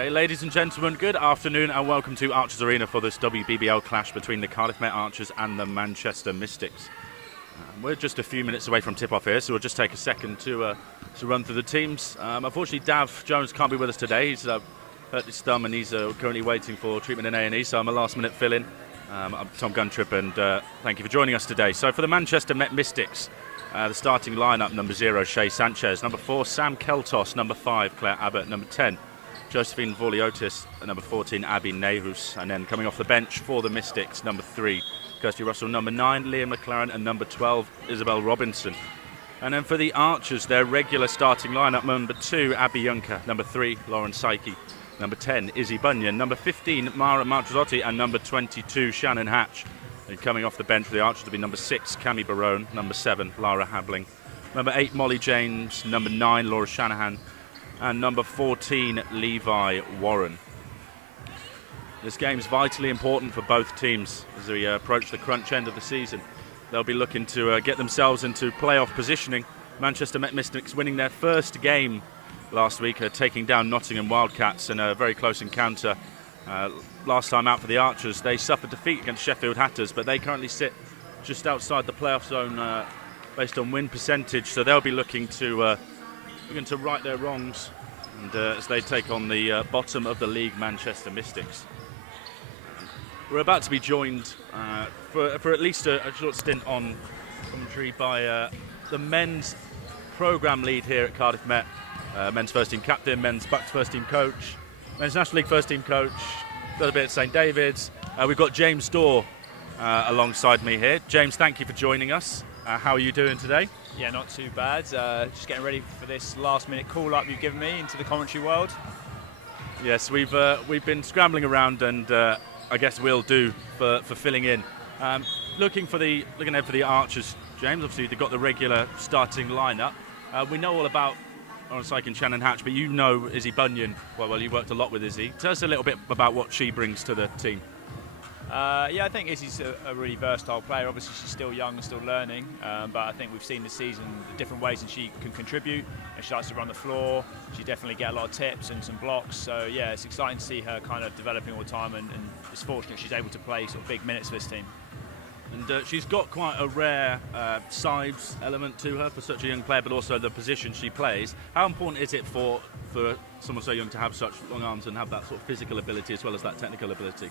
Okay, ladies and gentlemen, good afternoon and welcome to Archers Arena for this WBBL clash between the Cardiff Met Archers and the Manchester Mystics. We're just a few minutes away from tip-off here, so we'll just take a second to run through the teams. Unfortunately, Dav Jones can't be with us today. He's hurt his thumb and he's currently waiting for treatment in A&E, so I'm a last-minute fill-in. I'm Tom Guntrip, and thank you for joining us today. So for the Manchester Met Mystics, the starting lineup: number 0, Shay Sanchez; number 4, Sam Keltos; number 5, Claire Abbott; number 10, Josephine Vorliotis; number 14, Abby Nehus; and then coming off the bench for the Mystics, number 3, Kirsty Russell; number 9, Liam McLaren; and number 12, Isabel Robinson. And then for the Archers, their regular starting lineup: number 2, Abby Juncker; number 3, Lauren Psyche; number 10, Izzy Bunyan; number 15, Mara Marchazzotti; and number 22, Shannon Hatch. And coming off the bench for the Archers will be number 6, Cami Barone; number 7, Lara Habling; number 8, Molly James; number 9, Laura Shanahan; and number 14, Levi Warren. This game's vitally important for both teams as we approach the crunch end of the season. They'll be looking to get themselves into playoff positioning. Manchester Met Mystics winning their first game last week, taking down Nottingham Wildcats in a very close encounter. Last time out for the Archers, they suffered defeat against Sheffield Hatters, but they currently sit just outside the playoff zone based on win percentage, so they'll be looking to right their wrongs, and as they take on the bottom of the league Manchester Mystics. We're about to be joined for at least a short stint on commentary by the men's programme lead here at Cardiff Met, men's first team captain, men's Bucks first team coach, men's National League first team coach, got a bit at St David's. We've got James Dorr alongside me here. James, thank you for joining us. How are you doing today? Yeah, not too bad. Just getting ready for this last-minute call-up you've given me into the commentary world. Yes, we've been scrambling around, and I guess we'll do for filling in. Looking ahead for the Archers, James. Obviously, they've got the regular starting lineup. We know all about Psyche and Shannon Hatch, but you know Izzy Bunyan well. You worked a lot with Izzy. Tell us a little bit about what she brings to the team. Yeah, I think Izzy's a really versatile player. Obviously, she's still young and still learning, but I think we've seen this season the different ways that she can contribute. And she likes to run the floor. She definitely get a lot of tips and some blocks. So yeah, it's exciting to see her kind of developing all the time, and it's fortunate she's able to play sort of big minutes for this team. And she's got quite a rare size element to her for such a young player, but also the position she plays. How important is it for someone so young to have such long arms and have that sort of physical ability as well as that technical ability?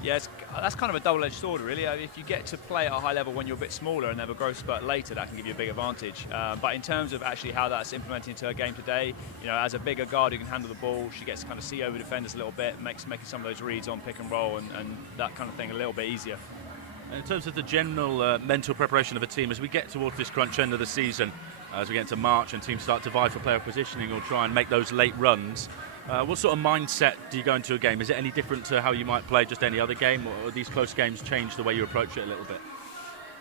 Yeah, that's kind of a double-edged sword, really. If you get to play at a high level when you're a bit smaller and have a growth spurt later, that can give you a big advantage. But in terms of actually how that's implemented into her game today, as a bigger guard who can handle the ball, she gets to kind of see over defenders a little bit, making some of those reads on pick and roll and that kind of thing a little bit easier. In terms of the general mental preparation of a team, as we get towards this crunch end of the season, as we get into March and teams start to vie for playoff positioning or try and make those late runs, what sort of mindset do you go into a game? Is it any different to how you might play just any other game, or these close games change the way you approach it a little bit?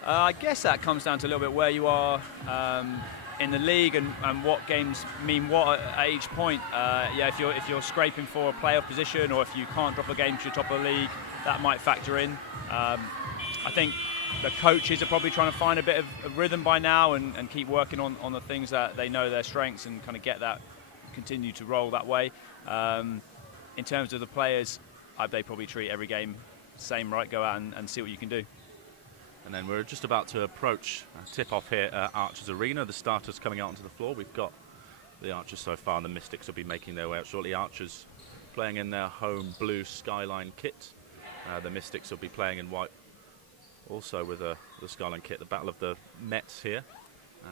I guess that comes down to a little bit where you are in the league and what games mean what at each point. If you're scraping for a playoff position, or if you can't drop a game to the top of the league, that might factor in. I think the coaches are probably trying to find a bit of rhythm by now and keep working on the things that they know their strengths and kind of get that, continue to roll that way. In terms of the players, they probably treat every game the same, right? Go out and see what you can do. And then we're just about to approach tip-off here at Archers Arena. The starters coming out onto the floor. We've got the Archers so far, and the Mystics will be making their way out shortly. Archers playing in their home blue Skyline kit. The Mystics will be playing in white, also with the Skyline kit. The battle of the Mets here.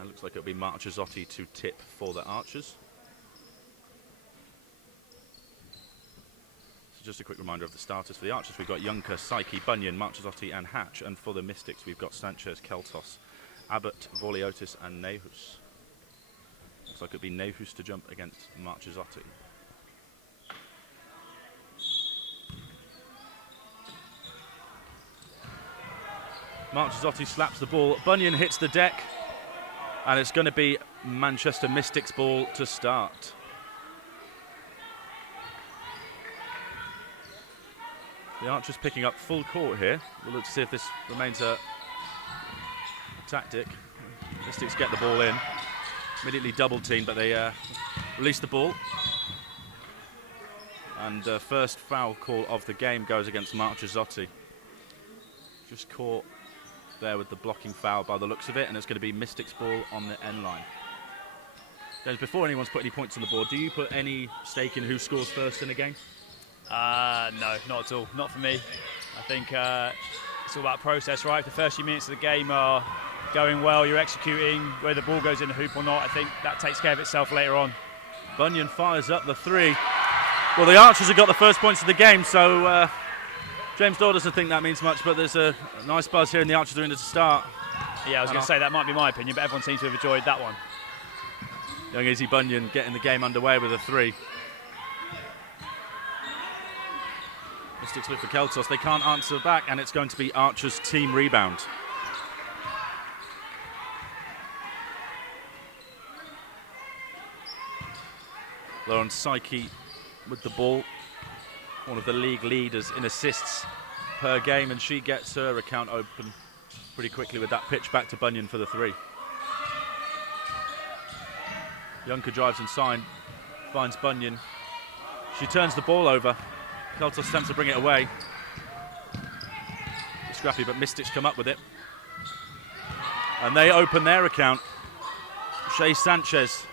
Looks like it'll be Marchazzotti to tip for the Archers. Just a quick reminder of the starters. For the Archers, we've got Juncker, Psyche, Bunyan, Marchazzotti and Hatch. And for the Mystics, we've got Sanchez, Keltos, Abbott, Vorliotis and Nehus. Looks like it'd be Nehus to jump against Marchazzotti. Marchazzotti slaps the ball. Bunyan hits the deck. And it's going to be Manchester Mystics ball to start. The Archers picking up full court here. We'll look to see if this remains a tactic. Mystics get the ball in. Immediately double team, but they release the ball. And first foul call of the game goes against Marchesotti. Just caught there with the blocking foul by the looks of it, and it's going to be Mystics ball on the end line. James, before anyone's put any points on the board, do you put any stake in who scores first in a game? No, not at all. Not for me. I think it's all about process, right? If the first few minutes of the game are going well, you're executing, whether the ball goes in the hoop or not, I think that takes care of itself later on. Bunyan fires up the three. Well, the Archers have got the first points of the game, so James Dorr doesn't think that means much, but there's a nice buzz here in the Archers Arena to start. Yeah, I was going to say that might be my opinion, but everyone seems to have enjoyed that one. Young Izzy Bunyan getting the game underway with a three. Mystics look for Keltos. They can't answer back, and it's going to be Archer's team rebound. Lauren Psyche with the ball, one of the league leaders in assists per game, and she gets her account open pretty quickly with that pitch back to Bunyan for the three. Juncker drives inside, finds Bunyan. She turns the ball over. Keltos attempts to bring it away. Scrappy, but Mystics come up with it. And they open their account. Shea Sanchez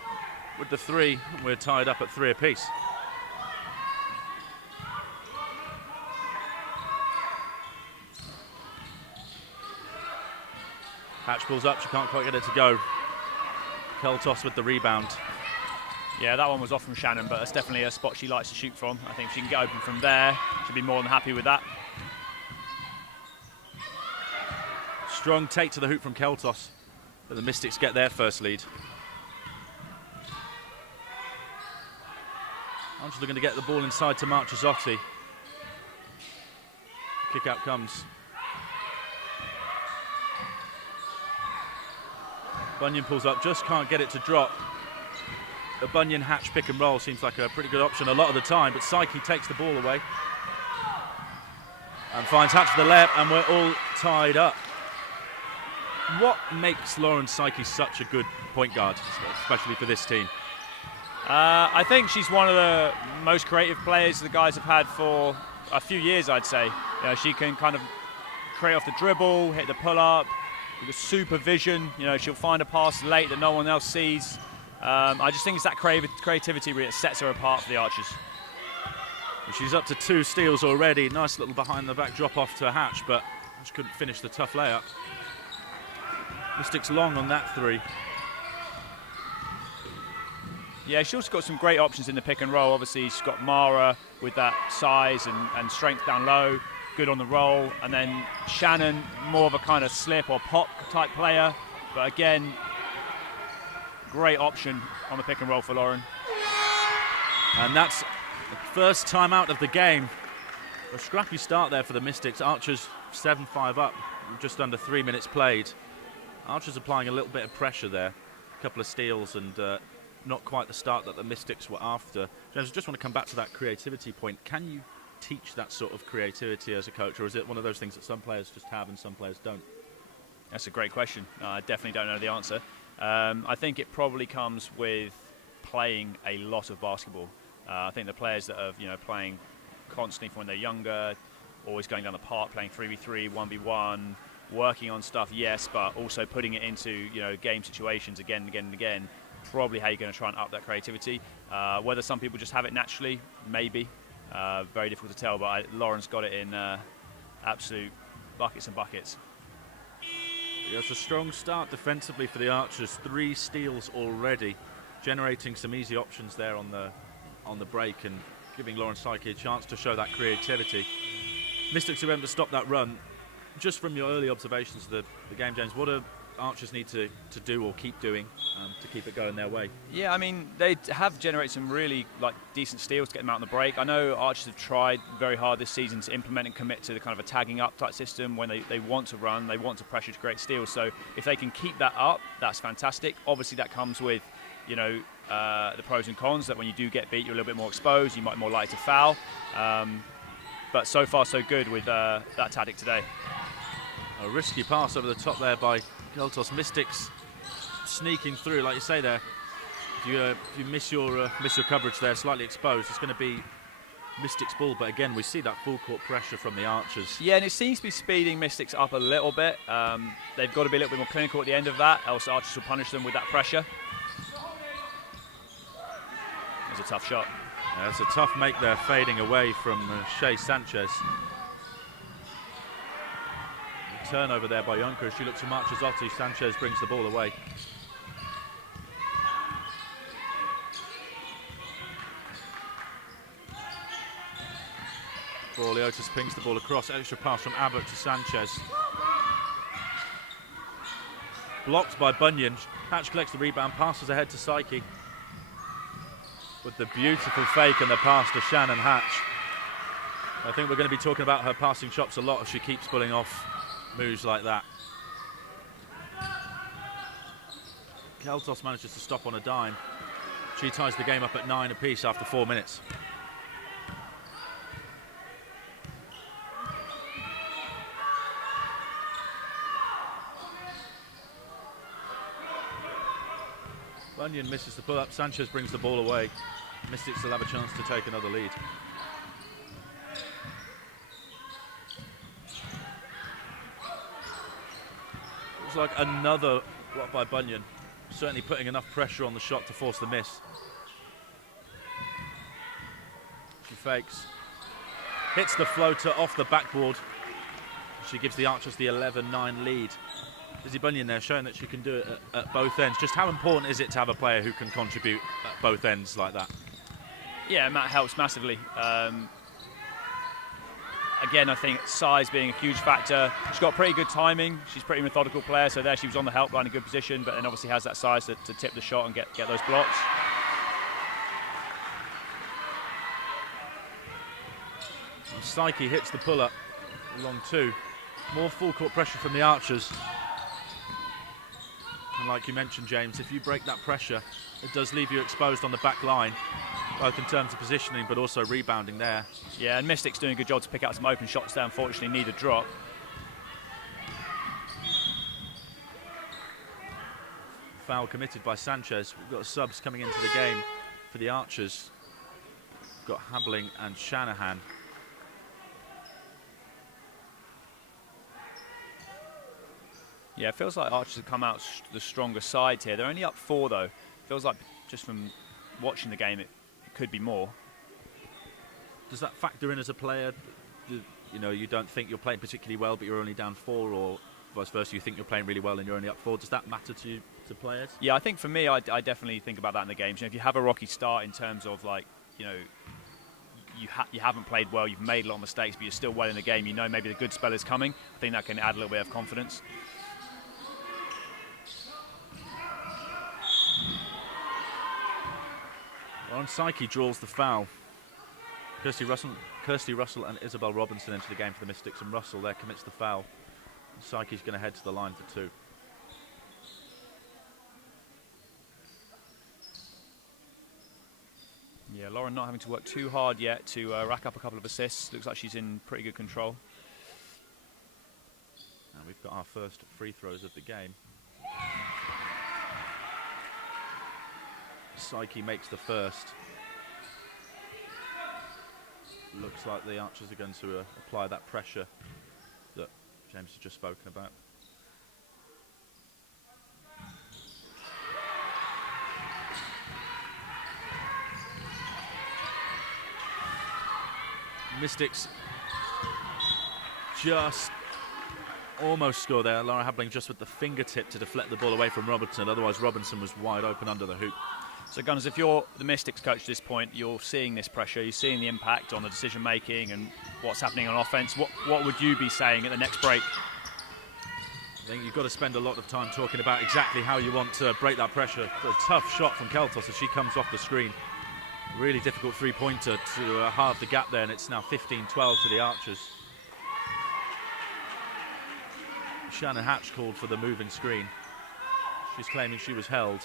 with the three. We're tied up at 3 apiece. Hatch pulls up, she can't quite get it to go. Keltos with the rebound. Yeah, that one was off from Shannon, but that's definitely a spot she likes to shoot from. I think if she can get open from there, she'll be more than happy with that. Strong take to the hoop from Keltos, but the Mystics get their first lead. Archers are going to get the ball inside to Marchesotti. Kick out comes. Bunyan pulls up, just can't get it to drop. The Bunyan Hatch pick and roll seems like a pretty good option a lot of the time, but Psyche takes the ball away and finds Hatch for the layup, and we're all tied up. What makes Lauren Psyche such a good point guard, especially for this team? I think she's one of the most creative players the guys have had for a few years, I'd say. You know, she can kind of create off the dribble, hit the pull-up, with supervision. You know, she'll find a pass late that no one else sees. I just think it's that creativity really that sets her apart for the Archers. She's up to 2 steals already. Nice little behind-the-back drop-off to Hatch, but she couldn't finish the tough layup. Mystics long on that three. Yeah, she's also got some great options in the pick and roll. Obviously, she's got Mara with that size and strength down low, good on the roll. And then Shannon, more of a kind of slip or pop type player. But again, great option on the pick and roll for Lauren. And that's the first time out of the game. A scrappy start there for the Mystics. Archers 7-5 up, just under 3 minutes played. Archers applying a little bit of pressure there. A couple of steals and not quite the start that the Mystics were after. James, I just want to come back to that creativity point. Can you teach that sort of creativity as a coach, or is it one of those things that some players just have and some players don't? That's a great question. I definitely don't know the answer. I think it probably comes with playing a lot of basketball. I think the players that are playing constantly from when they're younger, always going down the park, playing 3v3, 1v1, working on stuff, yes, but also putting it into game situations again and again and again. Probably how you're going to try and up that creativity. Whether some people just have it naturally, maybe. Very difficult to tell, but Lauren's got it in absolute buckets and buckets. Yeah, it's a strong start defensively for the Archers. 3 steals already, generating some easy options there on the break and giving Lauren Psyche a chance to show that creativity. Mystics are able to stop that run. Just from your early observations of the game, James, what do Archers need to do or keep doing to keep it going their way? Yeah, I mean, they have generated some really decent steals to get them out on the break. I know Archers have tried very hard this season to implement and commit to the kind of a tagging up type system when they want to run, they want to pressure to create steals. So if they can keep that up, that's fantastic. Obviously, that comes with the pros and cons, that when you do get beat, you're a little bit more exposed, you might be more likely to foul. But so far, so good with that tactic today. A risky pass over the top there by Keltos. Mystics sneaking through, like you say there. If you miss your coverage there, slightly exposed, it's going to be Mystics ball, but again, we see that full court pressure from the Archers. Yeah, and it seems to be speeding Mystics up a little bit. They've got to be a little bit more clinical at the end of that, else Archers will punish them with that pressure. It's a tough shot. Yeah, it's a tough make there, fading away from Shea Sanchez. The turnover there by Juncker as she looks for Marchesotti. Sanchez brings the ball away. Borliotis pings the ball across, extra pass from Abbott to Sanchez. Blocked by Bunyan. Hatch collects the rebound, passes ahead to Psyche. With the beautiful fake and the pass to Shannon Hatch. I think we're going to be talking about her passing shots a lot if she keeps pulling off moves like that. Keltos manages to stop on a dime. She ties the game up at 9 apiece after 4 minutes. Bunyan misses the pull-up. Sanchez brings the ball away. Mystics will have a chance to take another lead. Looks like another block by Bunyan. Certainly putting enough pressure on the shot to force the miss. She fakes. Hits the floater off the backboard. She gives the Archers the 11-9 lead. Lizzie Bunyan there showing that she can do it at both ends. Just how important is it to have a player who can contribute at both ends like that? Yeah, that helps massively. Again, I think size being a huge factor. She's got pretty good timing. She's a pretty methodical player, so there she was on the help line in good position, but then obviously has that size to tip the shot and get those blocks. And Psyche hits the pull-up along 2. More full court pressure from the Archers. And like you mentioned, James, if you break that pressure, it does leave you exposed on the back line, both in terms of positioning but also rebounding there. Yeah, and Mystics doing a good job to pick out some open shots there. Unfortunately, need a drop. Foul committed by Sanchez. We've got subs coming into the game for the Archers. We've got Habling and Shanahan. Yeah, it feels like Archers have come out the stronger side here. They're only up 4 though. Feels like just from watching the game, it could be more. Does that factor in as a player? You know, you don't think you're playing particularly well, but you're only down 4, or vice versa, you think you're playing really well and you're only up 4. Does that matter to you, to players? Yeah, I think for me, I definitely think about that in the games. You know, if you have a rocky start in terms of, like, you know, you haven't played well, you've made a lot of mistakes, but you're still well in the game, you know maybe the good spell is coming. I think that can add a little bit of confidence. Well, Psyche draws the foul. Kirsty Russell and Isabel Robinson enter the game for the Mystics, and Russell there commits the foul. Psyche's going to head to the line for 2. Yeah, Lauren not having to work too hard yet to rack up a couple of assists. Looks like she's in pretty good control. And we've got our first free throws of the game. Psyche makes the first. Looks like the Archers are going to apply that pressure that James has just spoken about. Mystics just almost score there. Laura Habling just with the fingertip to deflect the ball away from Robinson. Otherwise, Robinson was wide open under the hoop. So, Gunners, if you're the Mystics coach at this point, you're seeing this pressure, you're seeing the impact on the decision-making and what's happening on offense. What would you be saying at the next break? I think you've got to spend a lot of time talking about exactly how you want to break that pressure. A tough shot from Keltos as she comes off the screen. Really difficult three-pointer to halve the gap there, and it's now 15-12 to the Archers. Shannon Hatch called for the moving screen. She's claiming she was held.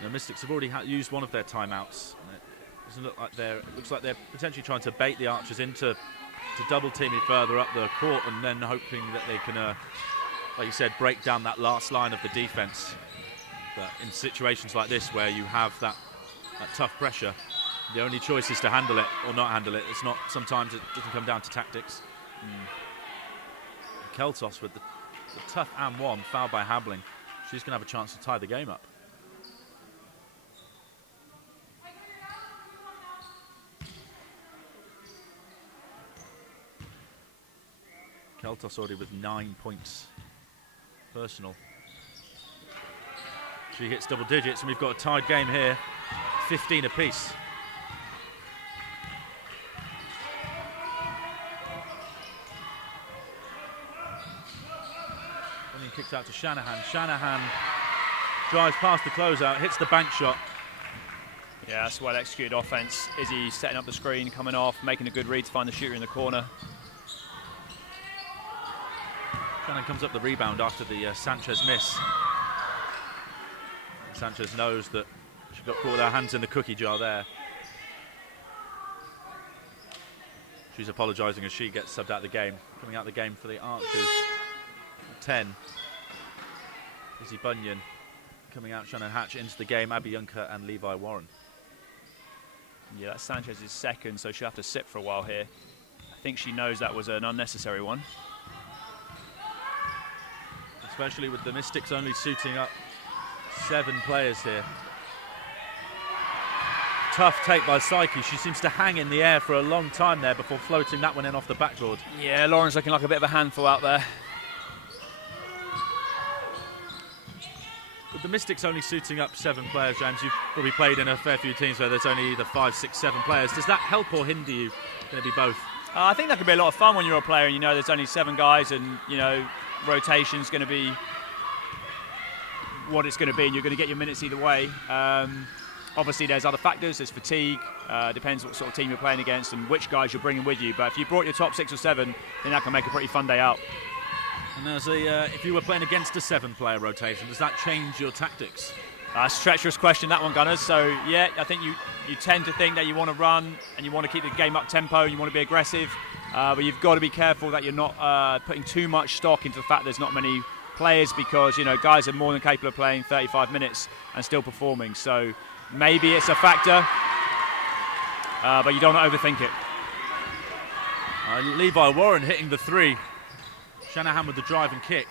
The Mystics have already used one of their timeouts. It looks like they're potentially trying to bait the Archers into double teaming further up the court, and then hoping that they can, like you said, break down that last line of the defense. But in situations like this, where you have that tough pressure, The only choice is to handle it or not handle it. It's not. Sometimes it doesn't come down to tactics. Keltos with the tough and 1 fouled by Habling. She's going to have a chance to tie the game up. Keltos already with 9 points personal. She hits double digits, and we've got a tied game here, 15 apiece. William kicks out to Shanahan. Shanahan drives past the closeout, hits the bank shot. Yeah, that's well executed offense. Izzy setting up the screen, coming off, making a good read to find the shooter in the corner. Shannon comes up the rebound after the Sanchez miss. Sanchez knows that she got caught with her hands in the cookie jar there. She's apologising as she gets subbed out of the game. Coming out of the game for the Archers, 10. Izzy Bunyan coming out, Shannon Hatch into the game, Abby Juncker and Levi Warren. Yeah, that's Sanchez's second, so she'll have to sit for a while here. I think she knows that was an unnecessary one. Especially with the Mystics only suiting up 7 players here. Tough take by Psyche. She seems to hang in the air for a long time there before floating that one in off the backboard. Yeah, Lauren's looking like a bit of a handful out there. With the Mystics only suiting up 7 players, James, you've probably played in a fair few teams where there's only either 5, 6, 7 players. Does that help or hinder you? Going to be both? I think that could be a lot of fun when you're a player and you know there's only 7 guys and, you know, rotation's going to be what it's going to be and you're going to get your minutes either way. Obviously there's other factors, there's fatigue, depends what sort of team you're playing against and which guys you're bringing with you, but if you brought your top 6 or 7, then that can make a pretty fun day out. And as if you were playing against a 7-player rotation, does that change your tactics? It's a treacherous question, that one, Gunners. So yeah, I think you tend to think that you want to run and you want to keep the game up tempo, you want to be aggressive, but you've got to be careful that you're not putting too much stock into the fact there's not many players, because you know guys are more than capable of playing 35 minutes and still performing. So maybe it's a factor, but you don't want to overthink it. Levi Warren hitting the 3. Shanahan with the drive and kick.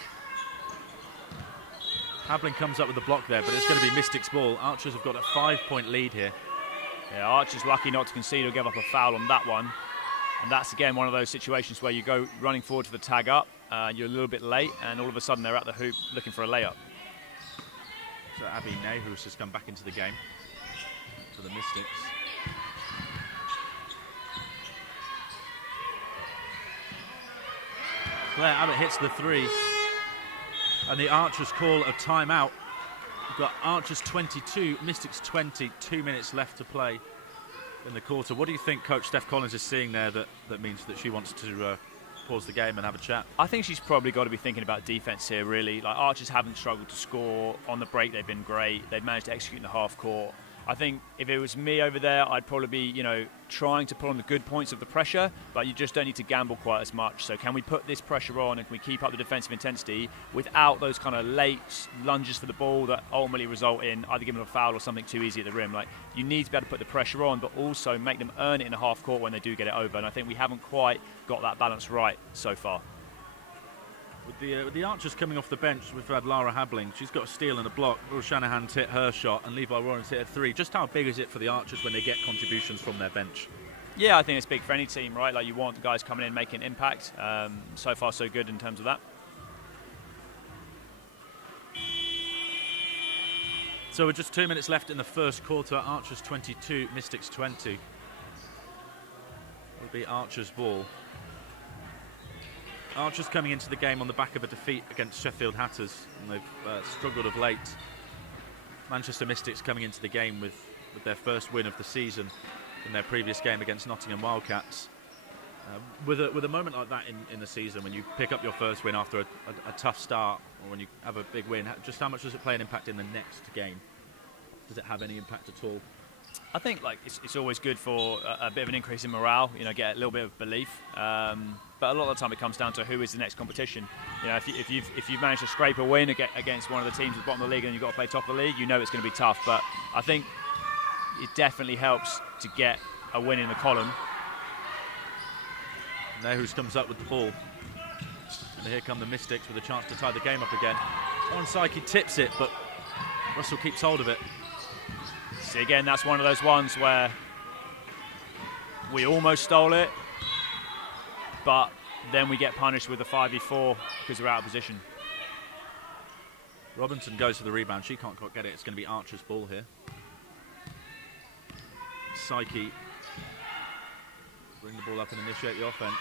Habling comes up with the block there, but it's going to be Mystics' ball. Archers have got a 5-point lead here. Yeah, Archers lucky not to concede or give up a foul on that one. And that's again one of those situations where you go running forward for the tag up, you're a little bit late, and all of a sudden they're at the hoop looking for a layup. So Abby Nehus has come back into the game for the Mystics. Claire Abbott hits the 3, and the Archers call a timeout. We've got Archers 22, Mystics 20, 2 minutes left to play in the quarter. What do you think Coach Steph Collins is seeing there that means that she wants to pause the game and have a chat? I think she's probably got to be thinking about defence here, really. Like, Archers haven't struggled to score. On the break, they've been great. They've managed to execute in the half court. I think if it was me over there, I'd probably be, you know, trying to put on the good points of the pressure, but you just don't need to gamble quite as much. So can we put this pressure on and can we keep up the defensive intensity without those kind of late lunges for the ball that ultimately result in either giving a foul or something too easy at the rim? Like, you need to be able to put the pressure on, but also make them earn it in the half court when they do get it over. And I think we haven't quite got that balance right so far. With the Archers coming off the bench, we've had Lara Habling. She's got a steal and a block. Will Shanahan's hit her shot, and Levi Warren's hit a 3. Just how big is it for the Archers when they get contributions from their bench? Yeah, I think it's big for any team, right? Like, you want the guys coming in making impact. So far, so good in terms of that. So with just 2 minutes left in the first quarter, Archers 22, Mystics 20. It'll be Archers' ball. Archers coming into the game on the back of a defeat against Sheffield Hatters, and they've struggled of late. Manchester Mystics coming into the game with their first win of the season in their previous game against Nottingham Wildcats. With a moment like that in the season, when you pick up your first win after a tough start, or when you have a big win, just how much does it play an impact in the next game? Does it have any impact at all? I think like it's always good for a bit of an increase in morale, you know, get a little bit of belief. But a lot of the time it comes down to who is the next competition. You know, if you've managed to scrape a win against one of the teams at the bottom of the league and you've got to play top of the league, you know it's going to be tough. But I think it definitely helps to get a win in the column. Nehus comes up with the ball. And here come the Mystics with a chance to tie the game up again. Lauren Psyche tips it, but Russell keeps hold of it. See, again, that's one of those ones where we almost stole it, but then we get punished with a 5v4 because we're out of position. Robinson goes for the rebound. She can't quite get it. It's going to be Archer's ball here. Psyche bring the ball up and initiate the offense.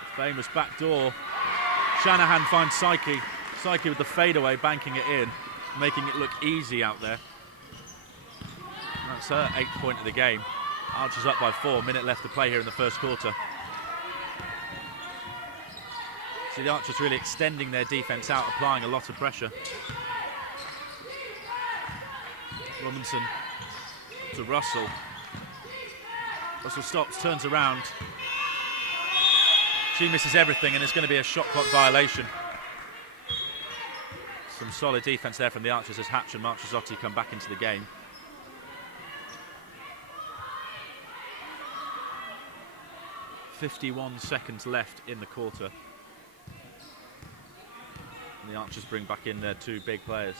The famous backdoor. Shanahan finds Psyche. Psyche with the fadeaway, banking it in, making it look easy out there. That's her 8th point of the game. Archer's up by 4. Minute left to play here in the first quarter. See the Archers really extending their defence out, applying a lot of pressure. Robinson to Russell. Russell stops, turns around. She misses everything, and it's going to be a shot clock violation. Some solid defence there from the Archers as Hatch and Marchesotti come back into the game. .51 seconds left in the quarter. And the Archers bring back in their 2 big players.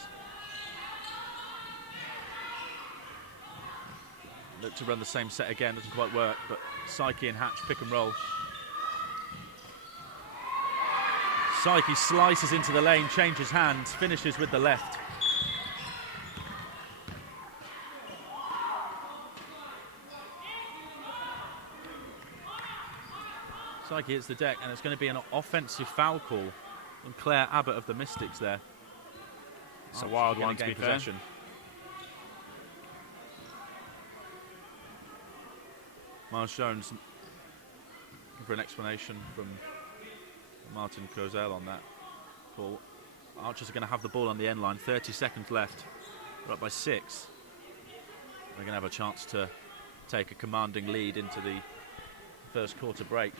Look to run the same set again, doesn't quite work, but Psyche and Hatch pick and roll. Psyche slices into the lane, changes hands, finishes with the left. Psyche hits the deck, and it's going to be an offensive foul call on Claire Abbott of the Mystics there. It's a wild one, to be fair. Miles Jones for an explanation from Martin Kozel on that call. Archers are going to have the ball on the end line. 30 seconds left. We're up by 6. They're going to have a chance to take a commanding lead into the first quarter break.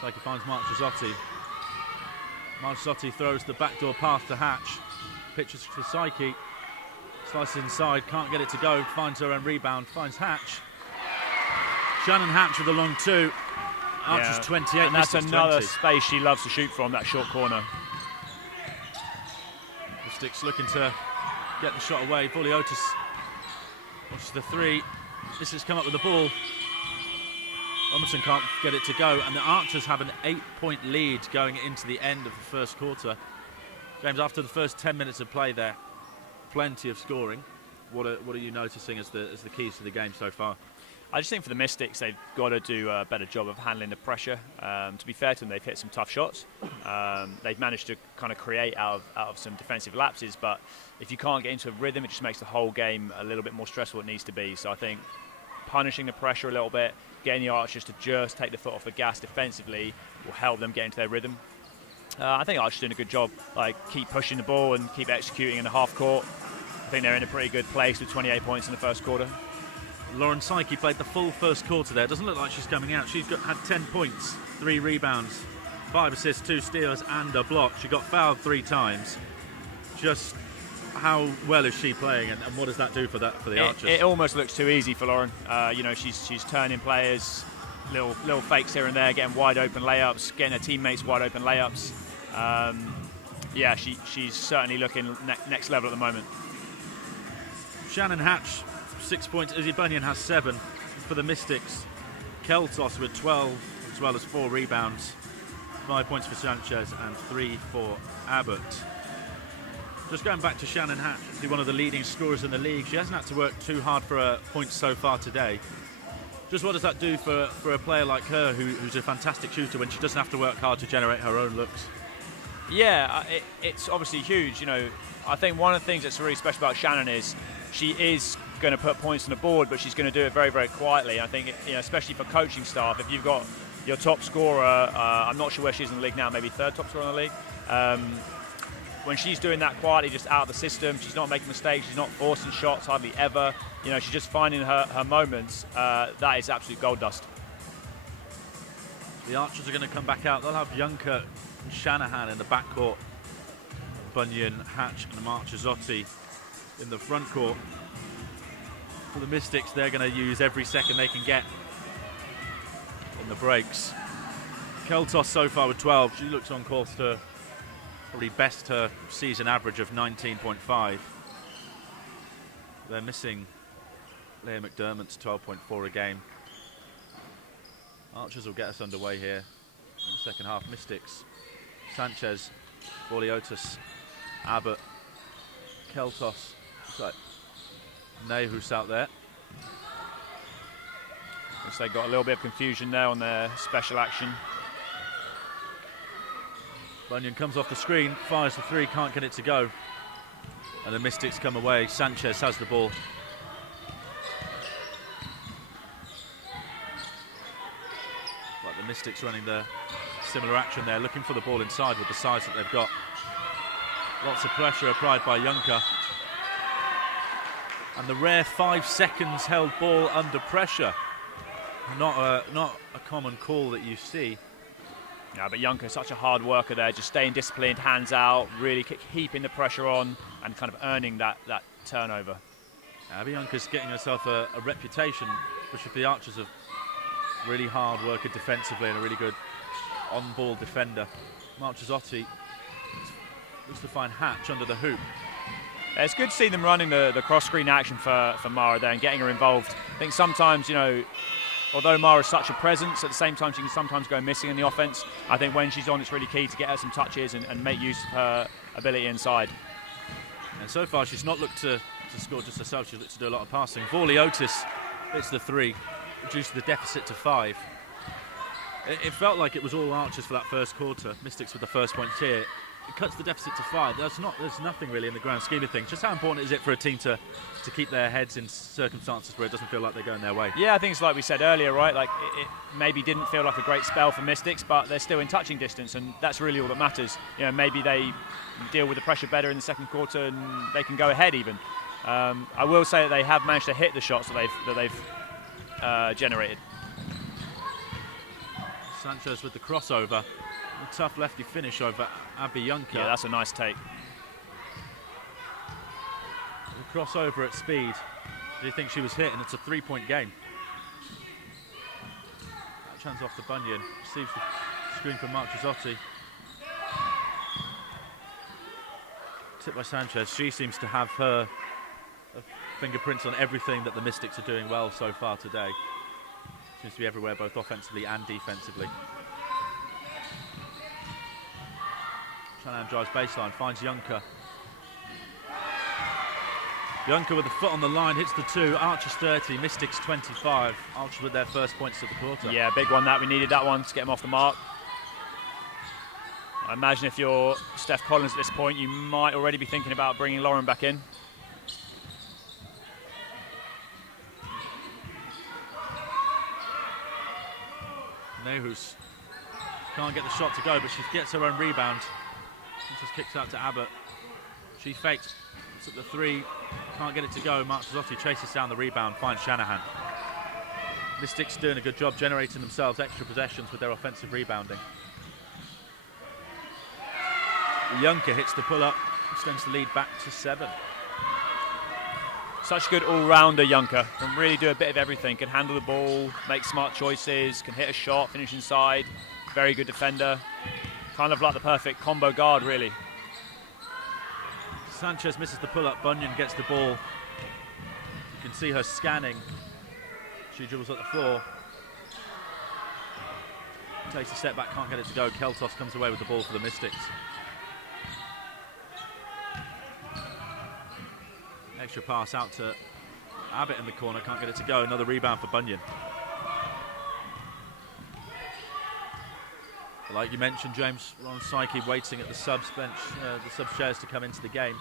Psyche finds Marchesotti. Marchesotti throws the backdoor pass to Hatch. Pitches for Psyche. Slices inside, can't get it to go. Finds her own rebound, finds Hatch. Shannon Hatch with a long 2. Archer's 28, and that's another 20. space she loves to shoot from, that short corner. Mystics looking to get the shot away. Voliotis watches the 3. This has come up with the ball. Robinson can't get it to go, and the Archers have an 8-point lead going into the end of the first quarter. James, after the first 10 minutes of play there, plenty of scoring. What are you noticing as the keys to the game so far? I just think for the Mystics, they've got to do a better job of handling the pressure. To be fair to them, they've hit some tough shots. They've managed to kind of create out of some defensive lapses, but if you can't get into a rhythm, it just makes the whole game a little bit more stressful than it needs to be. So I think punishing the pressure a little bit, getting the Archers to just take the foot off the gas defensively will help them get into their rhythm. I think Archers doing a good job, like keep pushing the ball and keep executing in the half court. I think they're in a pretty good place with 28 points in the first quarter. Lauren Psyche played the full first quarter there. Doesn't look like she's coming out. She's had 10 points, 3 rebounds, 5 assists, 2 steals and a block. She got fouled 3 times. Just how well is she playing, and what does that do for the Archers? It almost looks too easy for Lauren. She's turning players, little fakes here and there, getting wide open layups, getting her teammates wide open layups. She's certainly looking next level at the moment. Shannon Hatch, 6 points. Izzy Bunyan has 7 for the Mystics. Keltos with 12, as well as 4 rebounds. 5 points for Sanchez and 3 for Abbott. Just going back to Shannon Hatch, one of the leading scorers in the league. She hasn't had to work too hard for her points so far today. Just what does that do for a player like her, who's a fantastic shooter, when she doesn't have to work hard to generate her own looks? Yeah, it's obviously huge. I think one of the things that's really special about Shannon is she is going to put points on the board, but she's going to do it very, very quietly. I think, especially for coaching staff, if you've got your top scorer, I'm not sure where she is in the league now, maybe 3rd top scorer in the league. When she's doing that quietly, just out of the system, she's not making mistakes, she's not forcing shots hardly ever. She's just finding her moments. That is absolute gold dust. The Archers are going to come back out. They'll have Juncker and Shanahan in the backcourt. Bunyan, Hatch and Marchesotti in the front court. For the Mystics, they're going to use every second they can get in the breaks. Keltos so far with 12. She looks on course to probably best her season average of 19.5. They're missing Leah McDermott's 12.4 a game. Archers will get us underway here in the second half. Mystics, Sanchez, Borliotis, Abbott, Keltos, Nehus out there. Looks like they got a little bit of confusion there on their special action. Bunyan comes off the screen, fires the three, can't get it to go. And the Mystics come away. Sanchez has the ball. Like the Mystics running the similar action there, looking for the ball inside with the size that they've got. Lots of pressure applied by Juncker. And the rare 5 seconds held ball under pressure. Not a common call that you see. Yeah, but Juncker, such a hard worker there, just staying disciplined, hands out, really heaping the pressure on and kind of earning that turnover. Abby Junker's getting herself a reputation, especially for the Archers, of really hard worker defensively and a really good on-ball defender. Marchesotti looks to find Hatch under the hoop. It's good to see them running the cross-screen action for Mara there and getting her involved. I think sometimes, you know, although Mara's such a presence, at the same time she can sometimes go missing in the offence. I think when she's on, it's really key to get her some touches and make use of her ability inside. And so far, she's not looked to score just herself. She's looked to do a lot of passing. Borliotis hits the three, reduces the deficit to 5. It felt like it was all Archers for that first quarter. Mystics with the first points here. It cuts the deficit to 5. There's nothing really in the grand scheme of things. Just how important is it for a team to keep their heads in circumstances where it doesn't feel like they're going their way? Yeah, I think it's like we said earlier, right? Like it maybe didn't feel like a great spell for Mystics, but they're still in touching distance, and that's really all that matters. You know, maybe they deal with the pressure better in the second quarter, and they can go ahead even. I will say that they have managed to hit the shots that they've generated. Sanchez with the crossover. A tough lefty finish over Abby Juncker. Yeah, that's a nice take. The crossover at speed. Do you think she was hit? And it's a 3-point game. That chance off to Bunyan. Receives the screen from Marchesotti. Tipped by Sanchez. She seems to have her fingerprints on everything that the Mystics are doing well so far today. Seems to be everywhere, both offensively and defensively. Shanahan drives baseline, finds Juncker. Juncker with the foot on the line, hits the 2. Archers 30, Mystics 25. Archers with their first points of the quarter. Yeah, big one that. We needed that one to get them off the mark. I imagine if you're Steph Collins at this point, you might already be thinking about bringing Lauren back in. Nehus can't get the shot to go, but she gets her own rebound. She just kicks out to Abbott. She fakes, at the 3, can't get it to go. Marchesotti chases down the rebound, finds Shanahan. Mystics doing a good job generating themselves extra possessions with their offensive rebounding. Juncker hits the pull-up, extends the lead back to 7. Such a good all-rounder, Juncker. Can really do a bit of everything. Can handle the ball, make smart choices, can hit a shot, finish inside. Very good defender. Kind of like the perfect combo guard, really. Sanchez misses the pull-up. Bunyan gets the ball. You can see her scanning. She dribbles at the floor. Takes a step back, can't get it to go. Keltos comes away with the ball for the Mystics. Extra pass out to Abbott in the corner, can't get it to go. Another rebound for Bunyan. Like you mentioned, James, Ron Psyche waiting at the subs bench, the subs chairs to come into the game.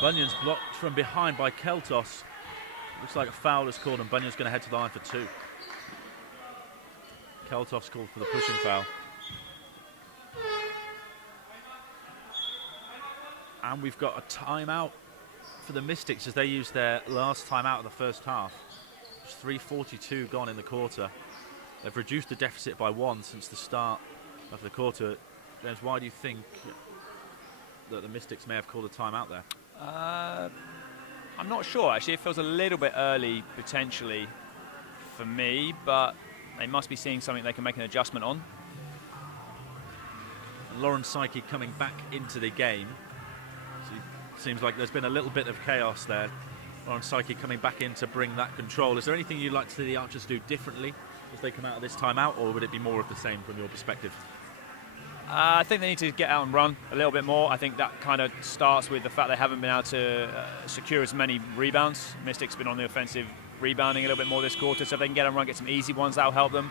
Bunyan's blocked from behind by Keltos. Looks like a foul is called and Bunyan's going to head to the line for 2. Keltos called for the pushing foul. And we've got a timeout for the Mystics as they use their last timeout of the first half. There's 3:42 gone in the quarter. They've reduced the deficit by 1 since the start of the quarter. James, why do you think that the Mystics may have called a timeout there? I'm not sure, actually. It feels a little bit early, potentially, for me, but they must be seeing something they can make an adjustment on. And Lauren Psyche coming back into the game. So it seems like there's been a little bit of chaos there. Lauren Psyche coming back in to bring that control. Is there anything you'd like to see the Archers do differently as they come out of this timeout, or would it be more of the same from your perspective? I think they need to get out and run a little bit more. I think that kind of starts with the fact they haven't been able to secure as many rebounds. Mystics have been on the offensive rebounding a little bit more this quarter, so if they can get out and run, get some easy ones, that'll help them.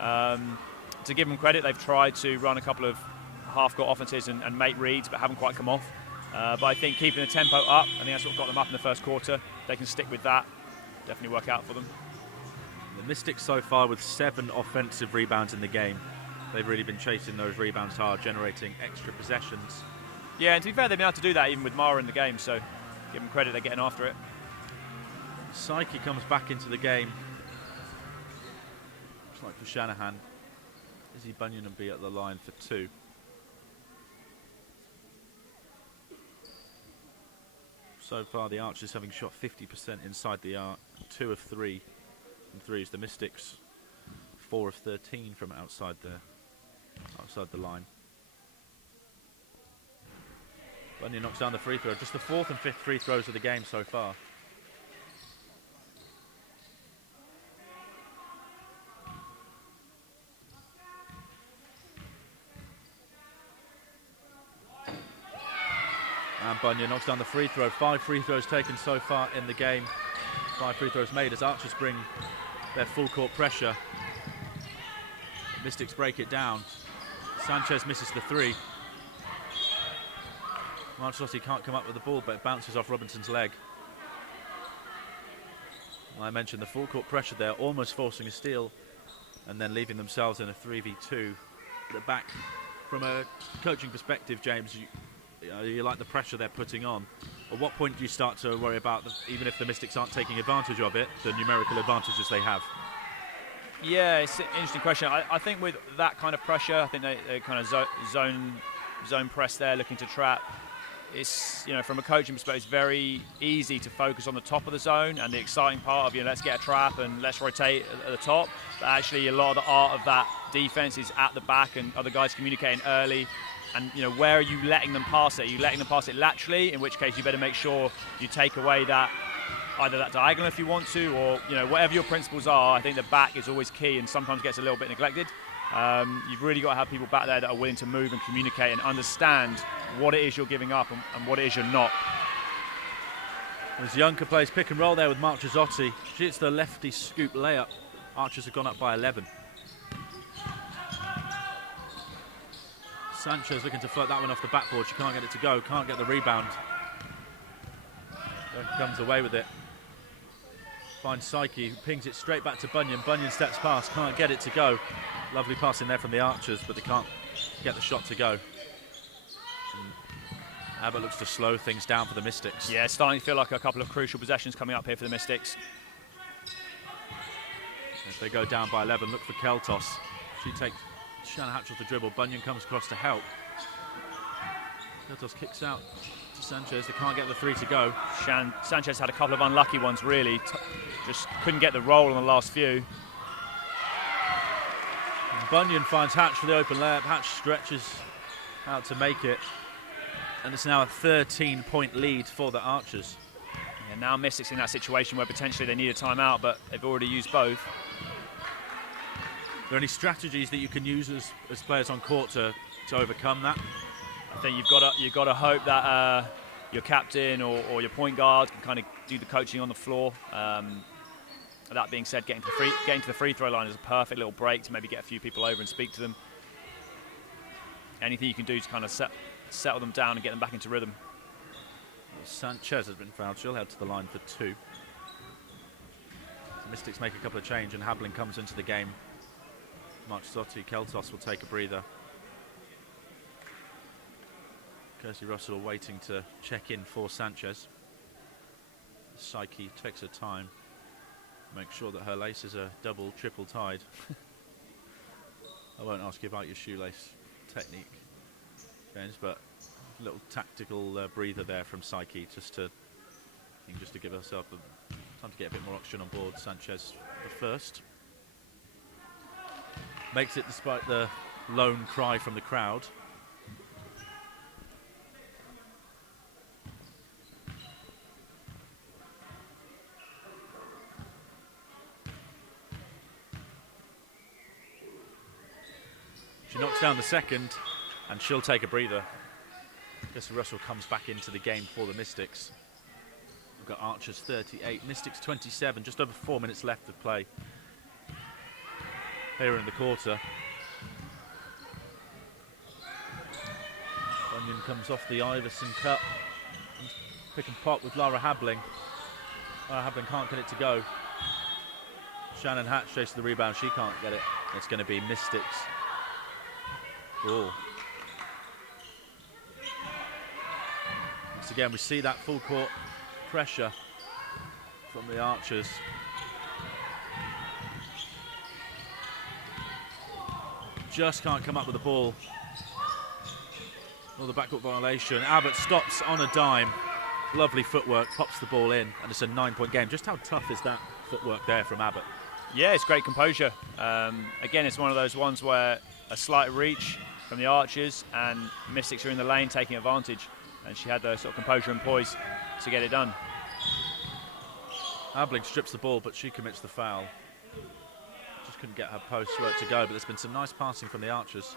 To give them credit, they've tried to run a couple of half-court offenses and make reads, but haven't quite come off. But I think keeping the tempo up, I think that's what got them up in the first quarter. They can stick with that, definitely work out for them. The Mystics so far with 7 offensive rebounds in the game. They've really been chasing those rebounds hard, generating extra possessions. Yeah, and to be fair, they've been able to do that even with Mara in the game, so give them credit, they're getting after it. Psyche comes back into the game. Looks like for Shanahan. Izzy Bunyan will be at the line for 2. So far, the Archers having shot 50% inside the arc, 2 of 3 from threes. The Mystics, 4 of 13 from outside the line. Bunyan knocks down the free throw. Just the 4th and 5th free throws of the game so far. And Bunyan knocks down the free throw. 5 free throws taken so far in the game. 5 free throws made as Archers bring their full court pressure. Mystics break it down. Sanchez misses the 3. Marcellotti can't come up with the ball, but it bounces off Robinson's leg. I mentioned the full court pressure there, almost forcing a steal and then leaving themselves in a 3v2 at the back. From a coaching perspective, James, you like the pressure they're putting on. At what point do you start to worry about, even if the Mystics aren't taking advantage of it, the numerical advantages they have? Yeah, it's an interesting question. I think with that kind of pressure, I think they kind of zone press there, looking to trap. It's, from a coaching perspective, it's very easy to focus on the top of the zone and the exciting part of, let's get a trap and let's rotate at the top. But actually, a lot of the art of that defense is at the back and other guys communicating early. And, where are you letting them pass it? Are you letting them pass it laterally, in which case you better make sure you take away that, either that diagonal if you want to, or, whatever your principles are. I think the back is always key and sometimes gets a little bit neglected. You've really got to have people back there that are willing to move and communicate and understand what it is you're giving up and what it is you're not. As Juncker plays pick and roll there with Mark Gisotti. She hits the lefty scoop layup. Archers have gone up by 11. Sanchez looking to float that one off the backboard. She can't get it to go, can't get the rebound. Comes away with it. Finds Psyche, who pings it straight back to Bunyan. Bunyan steps past, can't get it to go. Lovely pass in there from the Archers, but they can't get the shot to go. And Abbott looks to slow things down for the Mystics. Yeah, it's starting to feel like a couple of crucial possessions coming up here for the Mystics. As they go down by 11, look for Keltos. She takes Shanna Hatch off the dribble. Bunyan comes across to help. Keltos kicks out to Sanchez. They can't get the 3 to go. Sanchez had a couple of unlucky ones, really. Just couldn't get the roll on the last few. And Bunyan finds Hatch for the open layup. Hatch stretches out to make it. And it's now a 13-point lead for the Archers. Yeah, now Mystics in that situation where potentially they need a timeout, but they've already used both. Are there any strategies that you can use as players on court to overcome that? I think you've got to hope that your captain or your point guard can kind of do the coaching on the floor. That being said, getting to the free throw line is a perfect little break to maybe get a few people over and speak to them. Anything you can do to kind of settle them down and get them back into rhythm. Sanchez has been fouled. She'll head to the line for 2. The Mystics make a couple of change and Hablin comes into the game. Mark Gisotti, Keltos will take a breather. Kirsty Russell waiting to check in for Sanchez. Psyche takes her time. Make sure that her laces are double, triple tied. I won't ask you about your shoelace technique, James, but a little tactical breather there from Psyche, just to give herself time to get a bit more oxygen on board. Sanchez the first. Makes it despite the lone cry from the crowd. She knocks down the second, and she'll take a breather. Jesse Russell comes back into the game for the Mystics. We've got Archers 38, Mystics 27, just over 4 minutes left of play here in the quarter. Bunyan comes off the Iverson cut. Pick and pop with Lara Habling. Lara Habling can't get it to go. Shannon Hatch chases the rebound, she can't get it. It's going to be Mystics. Ball. Once again, we see that full court pressure from the Archers. Just can't come up with the ball. Well, the backcourt violation. Abbott stops on a dime. Lovely footwork, pops the ball in, and it's a 9-point game. Just how tough is that footwork there from Abbott? Yeah, it's great composure. Again, it's one of those ones where a slight reach from the Archers and Mystics are in the lane taking advantage, and she had the sort of composure and poise to get it done. Habling strips the ball, but she commits the foul. Just couldn't get her post work to go, but there's been some nice passing from the Archers.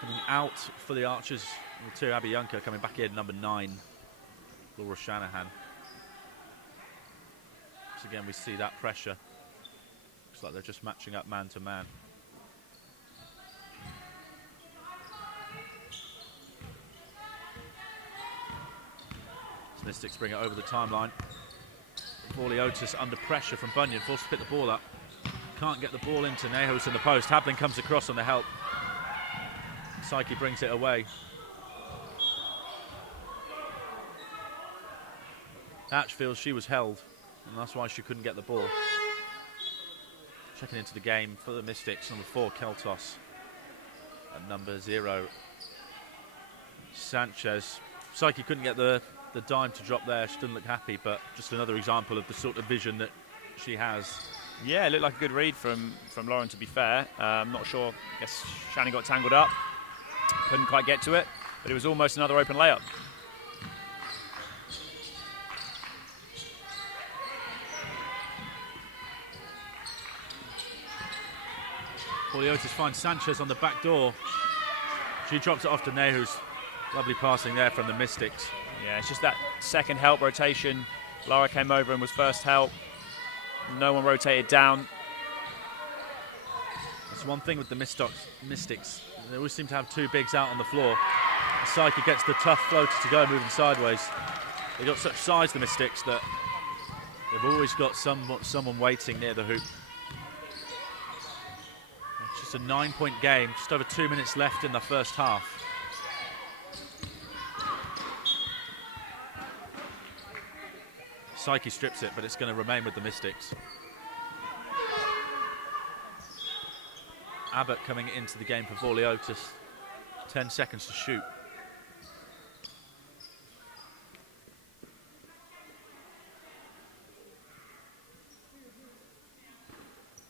Coming out for the Archers, number 2, Abby Juncker, coming back in, number 9, Laura Shanahan. So again, we see that pressure. Looks like they're just matching up man to man. Mystics bring it over the timeline. Paulie Otis under pressure from Bunyan, forced to pick the ball up. Can't get the ball into Nehus in the post. Habling comes across on the help. Psyche brings it away. Hatch feels she was held, and that's why she couldn't get the ball. Checking into the game for the Mystics, number 4, Keltos. And number 0, Sanchez. Psyche couldn't get the dime to drop there. She didn't look happy, but just another example of the sort of vision that she has. Yeah, it looked like a good read from Lauren, to be fair. I'm not sure. I guess Shannon got tangled up. Couldn't quite get to it, but it was almost another open layup. Paulie Otis finds Sanchez on the back door. She drops it off to Nehus. Lovely passing there from the Mystics. Yeah, it's just that second help rotation. Lara came over and was first help. No one rotated down. That's one thing with the Mystics. They always seem to have 2 bigs out on the floor. Psyche gets the tough floater to go moving sideways. They've got such size, the Mystics, that they've always got someone waiting near the hoop. It's just a 9-point game, just over 2 minutes left in the first half. Psyche strips it, but it's going to remain with the Mystics. Abbott coming into the game for Paulie Otis. 10 seconds to shoot.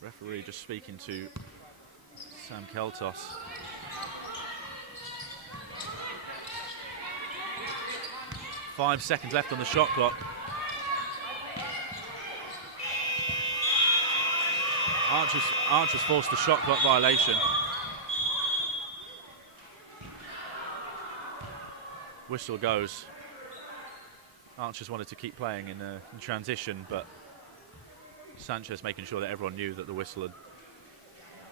Referee just speaking to Sam Keltos. Five seconds left on the shot clock. Archers forced the shot clock violation. Whistle goes. Archers wanted to keep playing in transition, but Sanchez making sure that everyone knew that the whistle had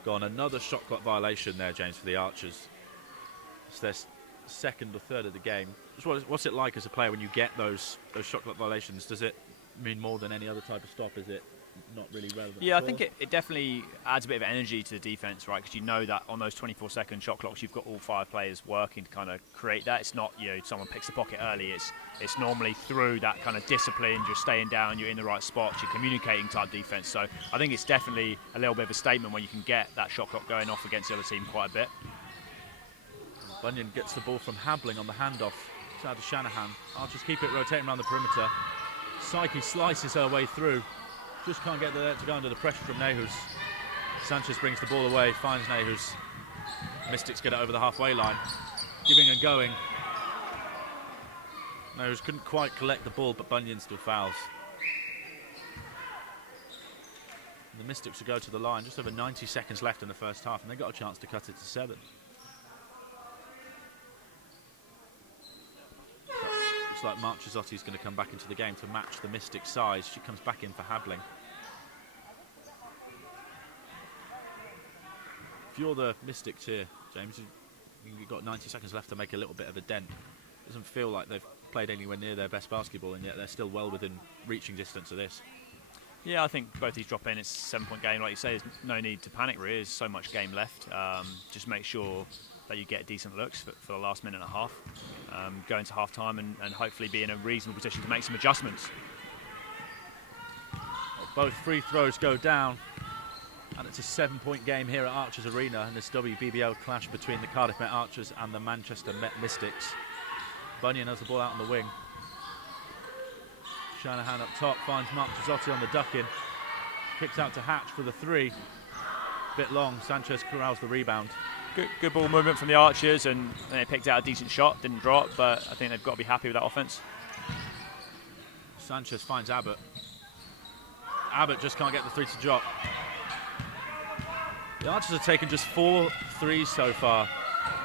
gone. Another shot clock violation there, James, for the Archers. It's their second or third of the game. What's it like as a player when you get those shot clock violations? Does it mean more than any other type of stop? Is it not really relevant? Yeah, I think it definitely adds a bit of energy to the defence, right? Because you know that on those 24-second shot clocks, you've got all 5 players working to kind of create that. It's not, someone picks the pocket early. It's normally through that kind of discipline, you're staying down, you're in the right spots, you're communicating type defence. So I think it's definitely a little bit of a statement when you can get that shot clock going off against the other team quite a bit. Bunyan gets the ball from Habling on the handoff. Out to Shanahan. Archers keep it rotating around the perimeter. Psyche slices her way through. Just can't get there to go under the pressure from Nehus. Sanchez brings the ball away, finds Nehus. Mystics get it over the halfway line. Giving and going. Nehus couldn't quite collect the ball, but Bunyan still fouls. And the Mystics will go to the line. Just over 90 seconds left in the first half, and they got a chance to cut it to 7. Like Marchesotti is going to come back into the game to match the Mystic size. She comes back in for Habling. If you're the Mystics here, James, you've got 90 seconds left to make a little bit of a dent. Doesn't feel like they've played anywhere near their best basketball, and yet they're still well within reaching distance of this. Yeah, I think both these drop in. It's a 7-point game. Like you say, there's no need to panic really. There's so much game left. Just make sure that you get decent looks for the last minute and a half. Go into half time and hopefully be in a reasonable position to make some adjustments. Both free throws go down, and it's a 7-point game here at Archers Arena in this WBBL clash between the Cardiff Met Archers and the Manchester Met Mystics. Bunyan has the ball out on the wing. Shanahan up top finds Marchesotti on the duck-in. Kicks out to Hatch for the 3. Bit long, Sanchez corrals the rebound. Good ball movement from the Archers, and they picked out a decent shot, didn't drop, but I think they've got to be happy with that offense. Sanchez finds Abbott. Abbott just can't get the 3 to drop. The Archers have taken just 4 threes so far.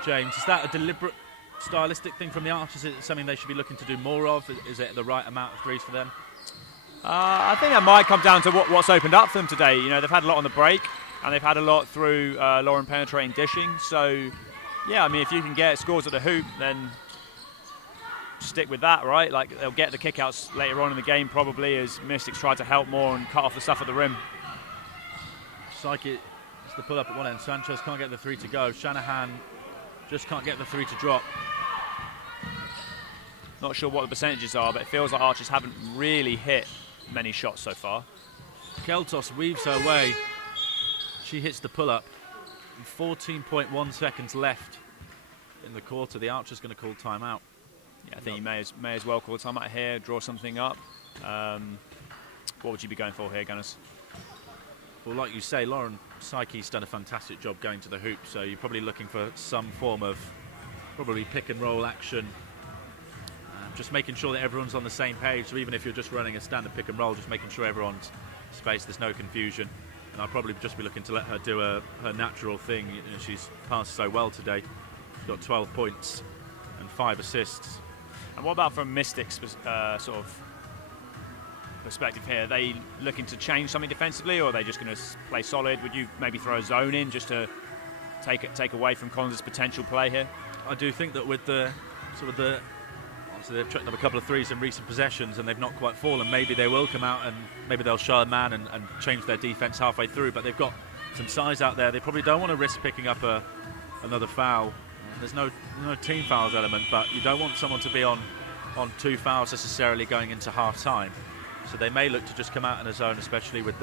James, is that a deliberate stylistic thing from the Archers? Is it something they should be looking to do more of? Is it the right amount of threes for them? I think that might come down to what's opened up for them today. They've had a lot on the break, and they've had a lot through Lauren penetrating dishing. So, yeah, if you can get scores at the hoop, then stick with that, right? Like, they'll get the kickouts later on in the game probably as Mystics try to help more and cut off the stuff at the rim. Psyche is the pull up at one end. Sanchez can't get the 3 to go. Shanahan just can't get the 3 to drop. Not sure what the percentages are, but it feels like Archers haven't really hit many shots so far. Keltos weaves her way. She hits the pull-up. 14.1 seconds left in the quarter. The Archer's going to call timeout. Yeah, I think you may as well call timeout here, draw something up. What would you be going for here, Gunners? Well, like you say, Lauren Psyche's done a fantastic job going to the hoop, so you're probably looking for some form of probably pick and roll action. Just making sure that everyone's on the same page. So even if you're just running a standard pick and roll, just making sure everyone's spaced, there's no confusion. And I'll probably just be looking to let her do her natural thing. She's passed so well today. She's got 12 points and 5 assists. And what about from Mystics' sort of perspective here? Are they looking to change something defensively, or are they just going to play solid? Would you maybe throw a zone in just to take away from Collins' potential play here? I do think that with the so they've tricked up a couple of threes in recent possessions and they've not quite fallen. Maybe they will come out and maybe they'll show a man and change their defence halfway through, but they've got some size out there. They probably don't want to risk picking up another foul. There's no team fouls element, but you don't want someone to be on 2 fouls necessarily going into half time. So they may look to just come out in a zone, especially with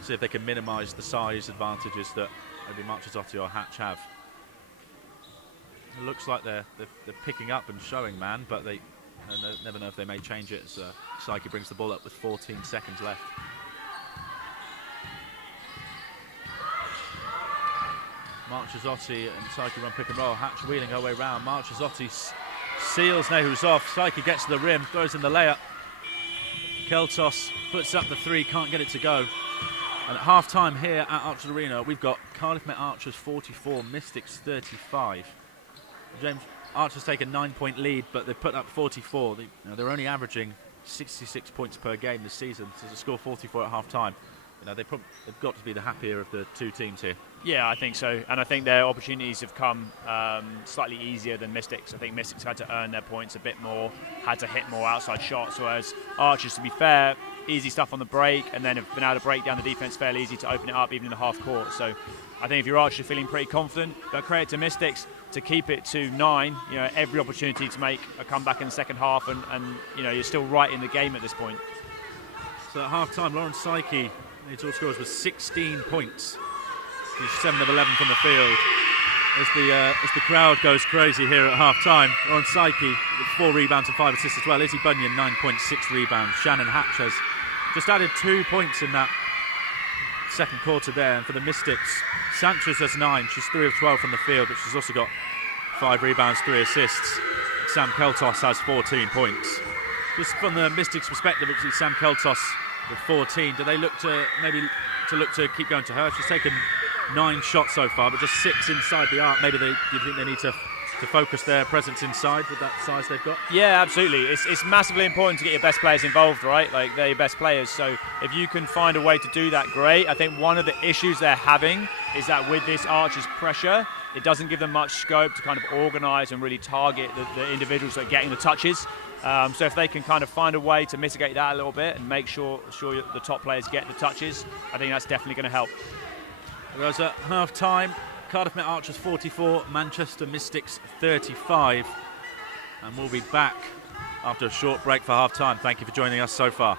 see if they can minimise the size advantages that maybe Marchesotti or Hatch have. It looks like they're picking up and showing man, but they never know if they may change it as Psyche brings the ball up with 14 seconds left. Marchesotti and Psyche run pick and roll. Hatch wheeling her way round. Marchesotti seals Nehus off. Psyche gets to the rim, throws in the layup. Keltos puts up the 3, can't get it to go. And at half time here at Archers Arena, we've got Cardiff Met Archers 44, Mystics 35. James, Archers take a 9-point lead, but they've put up 44. They're only averaging 66 points per game this season, so to score 44 at half time they've got to be the happier of the two teams here. Yeah, I think so, and I think their opportunities have come slightly easier than Mystics. I think Mystics had to earn their points a bit more, had to hit more outside shots, whereas Archers, to be fair, easy stuff on the break, and then have been able to break down the defence fairly easy to open it up even in the half court. So I think if you're Archers feeling pretty confident, but credit to Mystics to keep it to 9, every opportunity to make a comeback in the second half, and you're still right in the game at this point. So at half-time, Lauren Psyche, his all scores was 16 points. He's 7 of 11 from the field. As the crowd goes crazy here at half-time, Lauren Psyche with 4 rebounds and 5 assists as well. Izzy Bunyan, 9.6 rebounds. Shannon Hatch has just added 2 points in that second quarter there. And for the Mystics, Sanchez has 9. She's 3 of 12 from the field, but she's also got 5 rebounds, 3 assists. Sam Keltos has 14 points. Just from the Mystics' perspective, obviously Sam Keltos with 14. Do they look to keep going to her? She's taken 9 shots so far, but just 6 inside the arc. Maybe do you think they need to focus their presence inside with that size they've got? Yeah, absolutely. It's massively important to get your best players involved, right? Like, they're your best players. So if you can find a way to do that, great. I think one of the issues they're having is that with this Archers pressure, it doesn't give them much scope to kind of organise and really target the individuals that are getting the touches. So if they can kind of find a way to mitigate that a little bit and make sure the top players get the touches, I think that's definitely going to help. Whereas at half-time, Cardiff Met Archers 44, Manchester Mystics 35. And we'll be back after a short break for half-time. Thank you for joining us so far.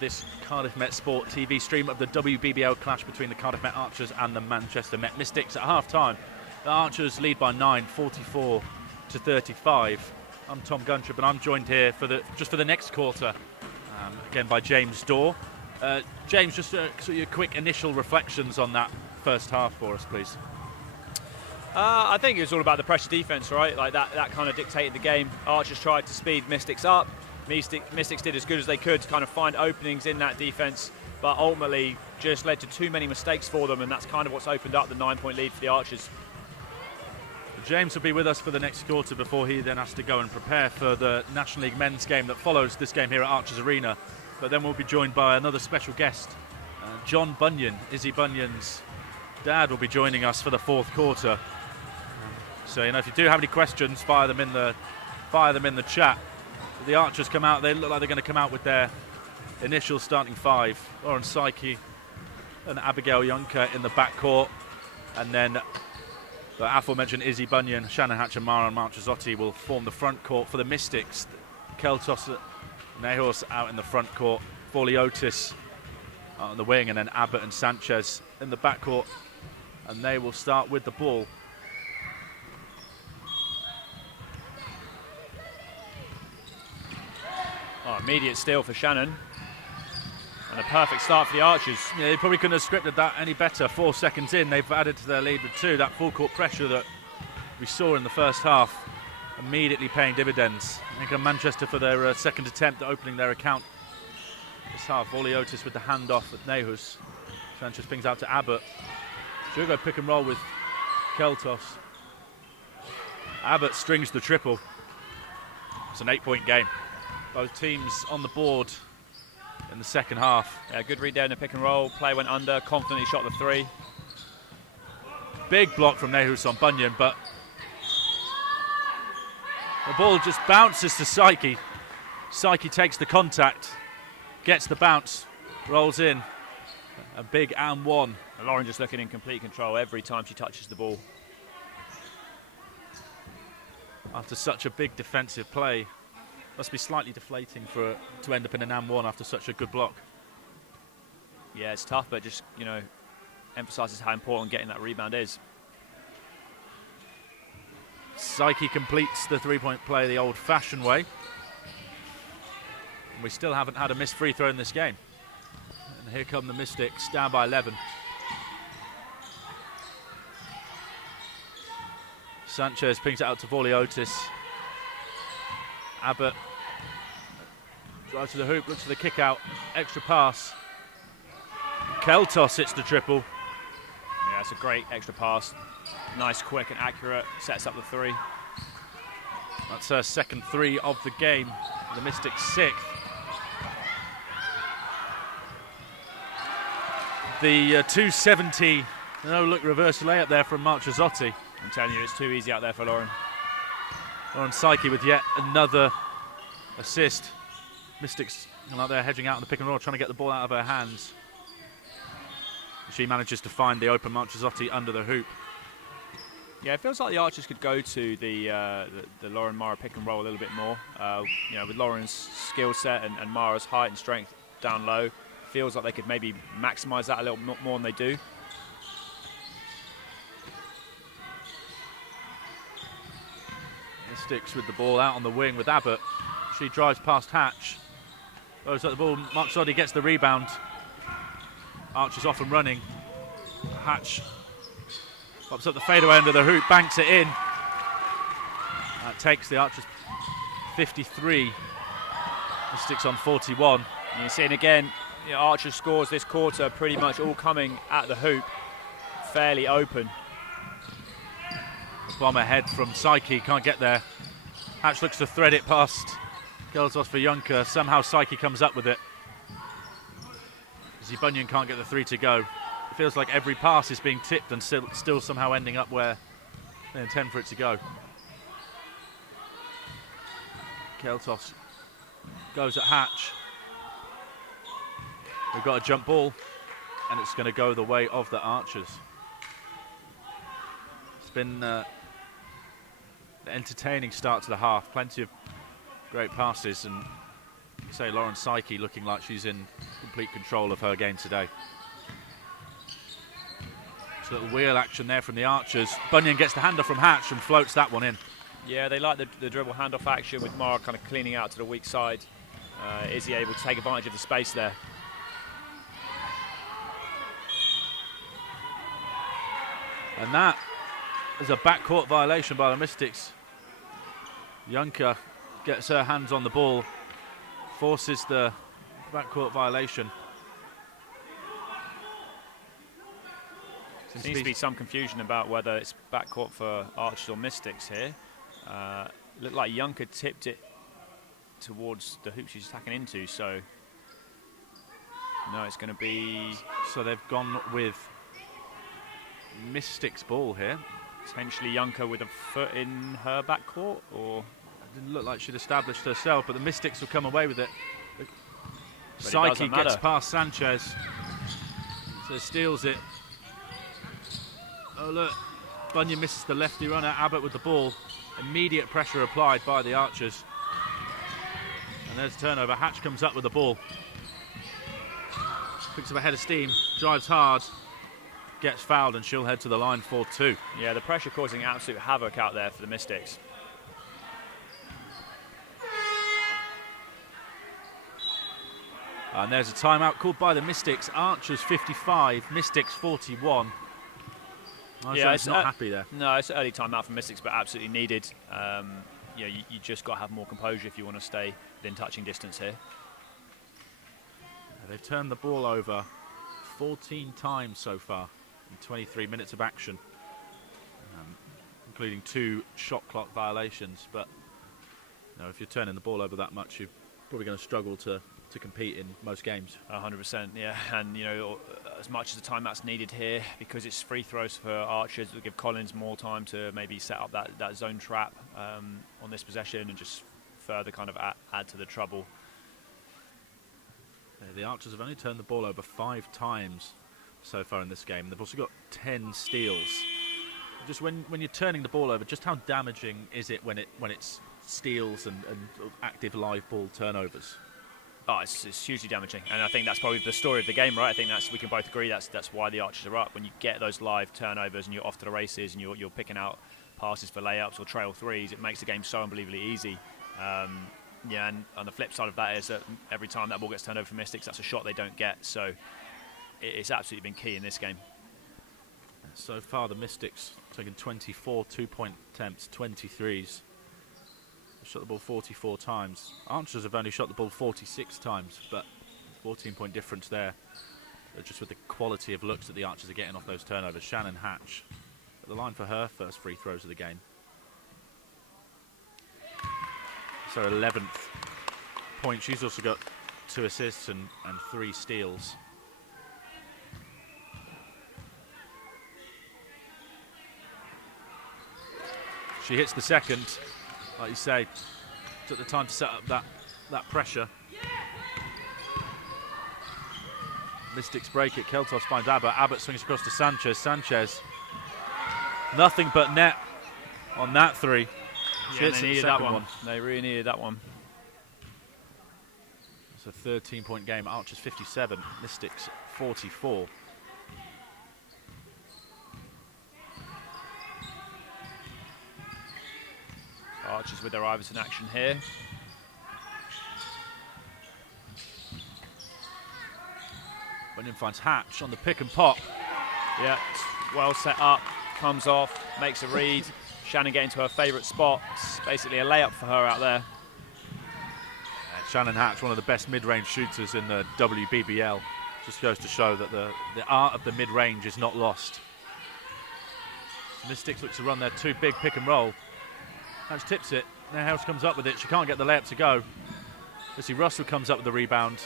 this Cardiff Met Sport TV stream of the WBBL clash between the Cardiff Met Archers and the Manchester Met Mystics. At half-time, the Archers lead by 9, 44 to 35. I'm Tom Guntrip, and I'm joined here for the next quarter, again by James Dorr. James, just your quick initial reflections on that first half for us, please. I think it was all about the pressure defence, right? Like that kind of dictated the game. Archers tried to speed Mystics up. Mystics did as good as they could to kind of find openings in that defence, but ultimately just led to too many mistakes for them, and that's kind of what's opened up the 9-point lead for the Archers. James will be with us for the next quarter before he then has to go and prepare for the National League men's game that follows this game here at Archers Arena. But then we'll be joined by another special guest, John Bunyan. Izzy Bunyan's dad will be joining us for the fourth quarter. So, if you do have any questions, fire them in the chat. The Archers come out, they look like they're going to come out with their initial starting five. Lauren Psyche and Abigail Juncker in the backcourt. And then the aforementioned Izzy Bunyan, Shannon Hatcher, Mara and Marchesotti will form the front court for the Mystics. Keltos Nehos out in the front court, Foliotis on the wing, and then Abbott and Sanchez in the backcourt. And they will start with the ball. Immediate steal for Shannon. And a perfect start for the Archers. Yeah, they probably couldn't have scripted that any better. 4 seconds in, they've added to their lead with 2. That full court pressure that we saw in the first half immediately paying dividends. I think Manchester for their second attempt at opening their account this half. Voliotis with the handoff at Nehus. Sanchez pings out to Abbott. Jugo pick and roll with Keltos. Abbott strings the triple. It's an 8-point game. Both teams on the board in the second half. Yeah, good read there in the pick and roll. Play went under, confidently shot the 3. Big block from Nehus on Bunyan, but the ball just bounces to Psyche. Psyche takes the contact, gets the bounce, rolls in. A big and one. Lauren just looking in complete control every time she touches the ball. After such a big defensive play, must be slightly deflating to end up in an and one after such a good block. Yeah, it's tough, but just, emphasises how important getting that rebound is. Psyche completes the 3-point play the old-fashioned way. And we still haven't had a missed free throw in this game. And here come the Mystics, down by 11. Sanchez pings it out to Voliotis. Abbott drives to the hoop, looks for the kick out, extra pass. Keltos hits the triple. Yeah, it's a great extra pass. Nice, quick and accurate, sets up the 3. That's her second 3 of the game. The Mystics 6th. The 270 no-look reverse layup there from Marchesotti. I'm telling you, it's too easy out there for Lauren. Lauren Psyche with yet another assist. Mystics like they're hedging out on the pick and roll, trying to get the ball out of her hands. She manages to find the open Marchesotti under the hoop. Yeah, it feels like the Archers could go to the Lauren Mara pick and roll a little bit more. With Lauren's skill set and Mara's height and strength down low, feels like they could maybe maximise that a little more than they do. Mystics with the ball out on the wing with Abbott. She drives past Hatch. Goes at the ball. Marchesotti gets the rebound. Archer's off and running. Hatch pops up the fadeaway under the hoop, banks it in. That takes the Archers 53. Mystics on 41. And you're seeing again, Archer scores this quarter pretty much all coming at the hoop, fairly open. Bomb ahead from Psyche, can't get there. Hatch looks to thread it past Gelsos for Juncker. Somehow Psyche comes up with it. Izzy Bunyan can't get the 3 to go. It feels like every pass is being tipped and still somehow ending up where they intend for it to go. Keltos goes at Hatch. We've got a jump ball, and it's going to go the way of the Archers. It's been an entertaining start to the half. Plenty of great passes, and Say Lauren Psyche looking like she's in complete control of her game today. Just a little wheel action there from the Archers. Bunyan gets the handoff from Hatch and floats that one in. Yeah, they like the dribble handoff action with Mara kind of cleaning out to the weak side. Is he able to take advantage of the space there? And that is a backcourt violation by the Mystics. Juncker gets her hands on the ball, forces the backcourt violation. There seems to be some confusion about whether it's backcourt for Archers or Mystics here. Looked like Juncker tipped it towards the hoop she's attacking into, so no, it's going to be... So they've gone with Mystics ball here. Potentially Juncker with a foot in her backcourt, or... It didn't look like she'd established herself, but the Mystics will come away with it. Psyche gets past Sanchez, so steals it. Oh look, Bunyan misses the lefty runner, Abbott with the ball. Immediate pressure applied by the Archers. And there's a turnover, Hatch comes up with the ball. Picks up a head of steam, drives hard, gets fouled, and she'll head to the line for 2. Yeah, the pressure causing absolute havoc out there for the Mystics. And there's a timeout called by the Mystics. Archers 55, Mystics 41. Yeah, it's not happy there. No, it's an early timeout for Mystics, but absolutely needed. You know, you just got to have more composure if you want to stay within touching distance here. They've turned the ball over 14 times so far in 23 minutes of action, including 2 shot clock violations. But you know, if you're turning the ball over that much, you're probably going to struggle to compete in most games. 100%, yeah. And you know, as much as the timeout's needed here, because it's free throws for Archers, will give Collins more time to maybe set up that zone trap on this possession and just further kind of add to the trouble. Yeah, the Archers have only turned the ball over 5 times so far in this game. They've also got 10 steals. Just when you're turning the ball over, just how damaging is it when it's steals and active live ball turnovers? Oh, it's hugely damaging, and I think that's probably the story of the game, right? I think we can both agree that's why the Archers are up. When you get those live turnovers and you're off to the races and you're picking out passes for layups or trail threes, it makes the game so unbelievably easy. Yeah, and on the flip side of that is that every time that ball gets turned over for Mystics, that's a shot they don't get. So it's absolutely been key in this game. So far, the Mystics taken 24 two-point attempts, 23s. Shot the ball 44 times. Archers have only shot the ball 46 times, but 14-point difference there. Just with the quality of looks that the Archers are getting off those turnovers. Shannon Hatch at the line for her first free throws of the game. So 11th point. She's also got 2 assists and 3 steals. She hits the second. Like you say, took the time to set up that pressure. Mystics break it. Keltos finds Abbott. Abbott swings across to Sanchez. Sanchez, nothing but net on that 3. Yeah, they needed that one. They really needed that one. It's a 13-point game. Archers 57, Mystics 44. Archers with their Iverson action here. Bunyan finds Hatch on the pick and pop. Yeah, well set up, comes off, makes a read. Shannon getting to her favourite spot. It's basically a layup for her out there. Shannon Hatch, one of the best mid-range shooters in the WBBL. Just goes to show that the art of the mid-range is not lost. Mystics looks to run their 2 big pick and roll. Hatch tips it. Now House comes up with it. She can't get the layup to go. Missy Russell comes up with the rebound.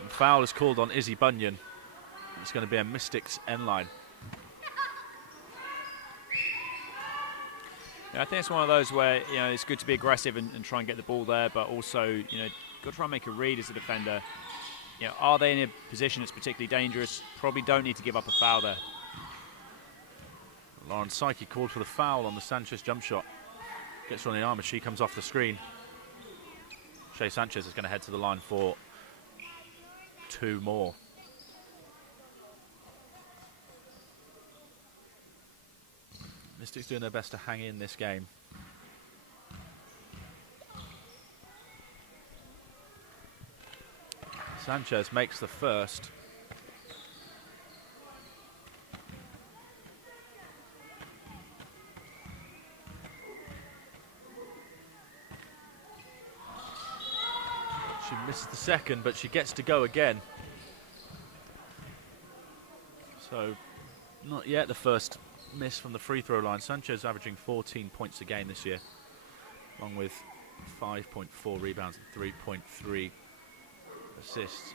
And foul is called on Izzy Bunyan. It's going to be a Mystics end line. Yeah, I think it's one of those where it's good to be aggressive and try and get the ball there, but also got to try and make a read as a defender. Are they in a position that's particularly dangerous? Probably don't need to give up a foul there. Lauren Psyche called for the foul on the Sanchez jump shot. Gets her on the arm as she comes off the screen. Shea Sanchez is going to head to the line for 2 more. Mystics doing their best to hang in this game. Sanchez makes the first. She misses the second, but she gets to go again. So, not yet the first miss from the free throw line. Sanchez averaging 14 points a game this year, along with 5.4 rebounds and 3.3 assists.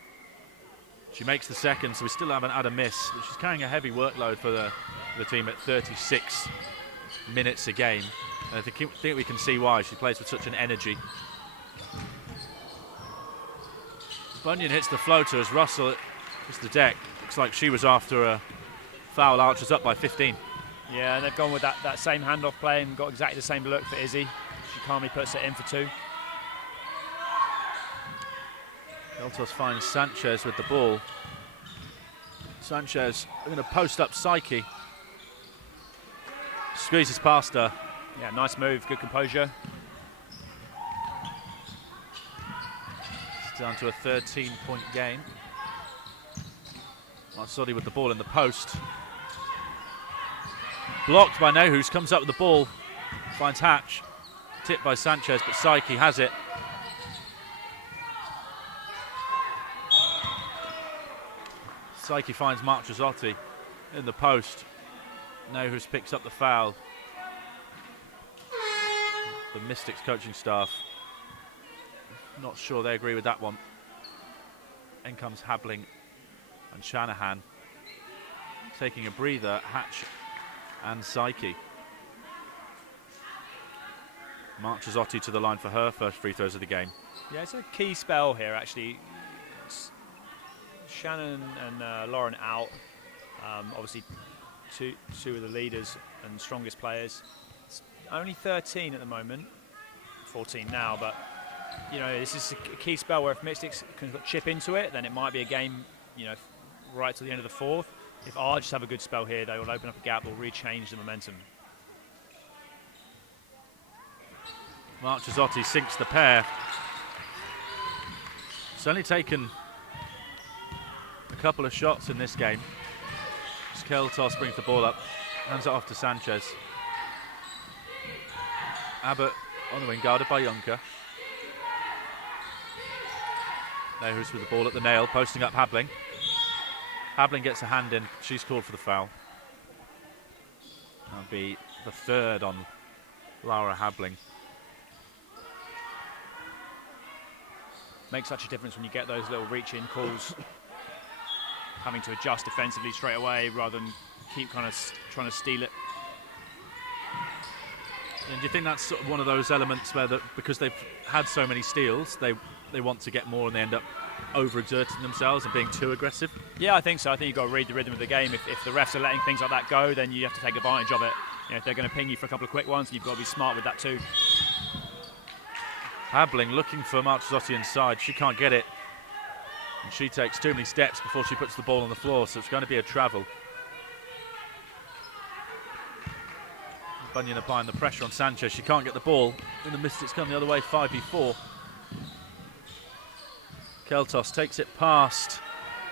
She makes the second, so we still haven't had a miss, but she's carrying a heavy workload for the team at 36 minutes a game. And I think we can see why. She plays with such an energy. Bunyan hits the floater as Russell hits the deck. Looks like she was after a foul. Archer's up by 15. Yeah, and they've gone with that same handoff play and got exactly the same look for Izzy. She calmly puts it in for 2. Keltos finds Sanchez with the ball. Sanchez going to post up Psyche. Squeezes past her. Yeah, nice move, good composure. It's down to a 13-point game. Marzoli with the ball in the post. Blocked by Nehus, comes up with the ball, finds Hatch. Tipped by Sanchez, but Psyche has it. Psyche finds Marchezzotti in the post. Nehus picks up the foul. The Mystics coaching staff, not sure they agree with that one. In comes Habling and Shanahan. Taking a breather, Hatch and Psyche. Marchezzotti to the line for her first free throws of the game. Yeah, it's a key spell here, actually. Shannon and Lauren out. Obviously, two of the leaders and strongest players. It's only 13 at the moment, 14 now, but you know, this is a key spell where if Mystics can chip into it, then it might be a game, you know, right to the end of the 4th. If Arch have a good spell here, they will open up a gap, will rechange the momentum. Marchezzotti sinks the pair. It's only taken a couple of shots in this game. Keltos brings the ball up, hands it off to Sanchez. Abbott on the wing, guarded by Juncker. Nehus with the ball at the nail, posting up Habling. Habling gets a hand in, she's called for the foul. That'll be the 3rd on Laura Habling. Makes such a difference when you get those little reach-in calls. Having to adjust defensively straight away rather than keep kind of trying to steal it. And do you think that's sort of one of those elements where because they've had so many steals, they want to get more and they end up overexerting themselves and being too aggressive? Yeah, I think so. I think you've got to read the rhythm of the game. If the refs are letting things like that go, then you have to take advantage of it. You know, if they're going to ping you for a couple of quick ones, you've got to be smart with that too. Habling looking for Marchezzotti inside. She can't get it. And she takes too many steps before she puts the ball on the floor, so it's going to be a travel. Bunyan applying the pressure on Sanchez. She can't get the ball. And the Mystics come the other way, 5v4. Keltos takes it past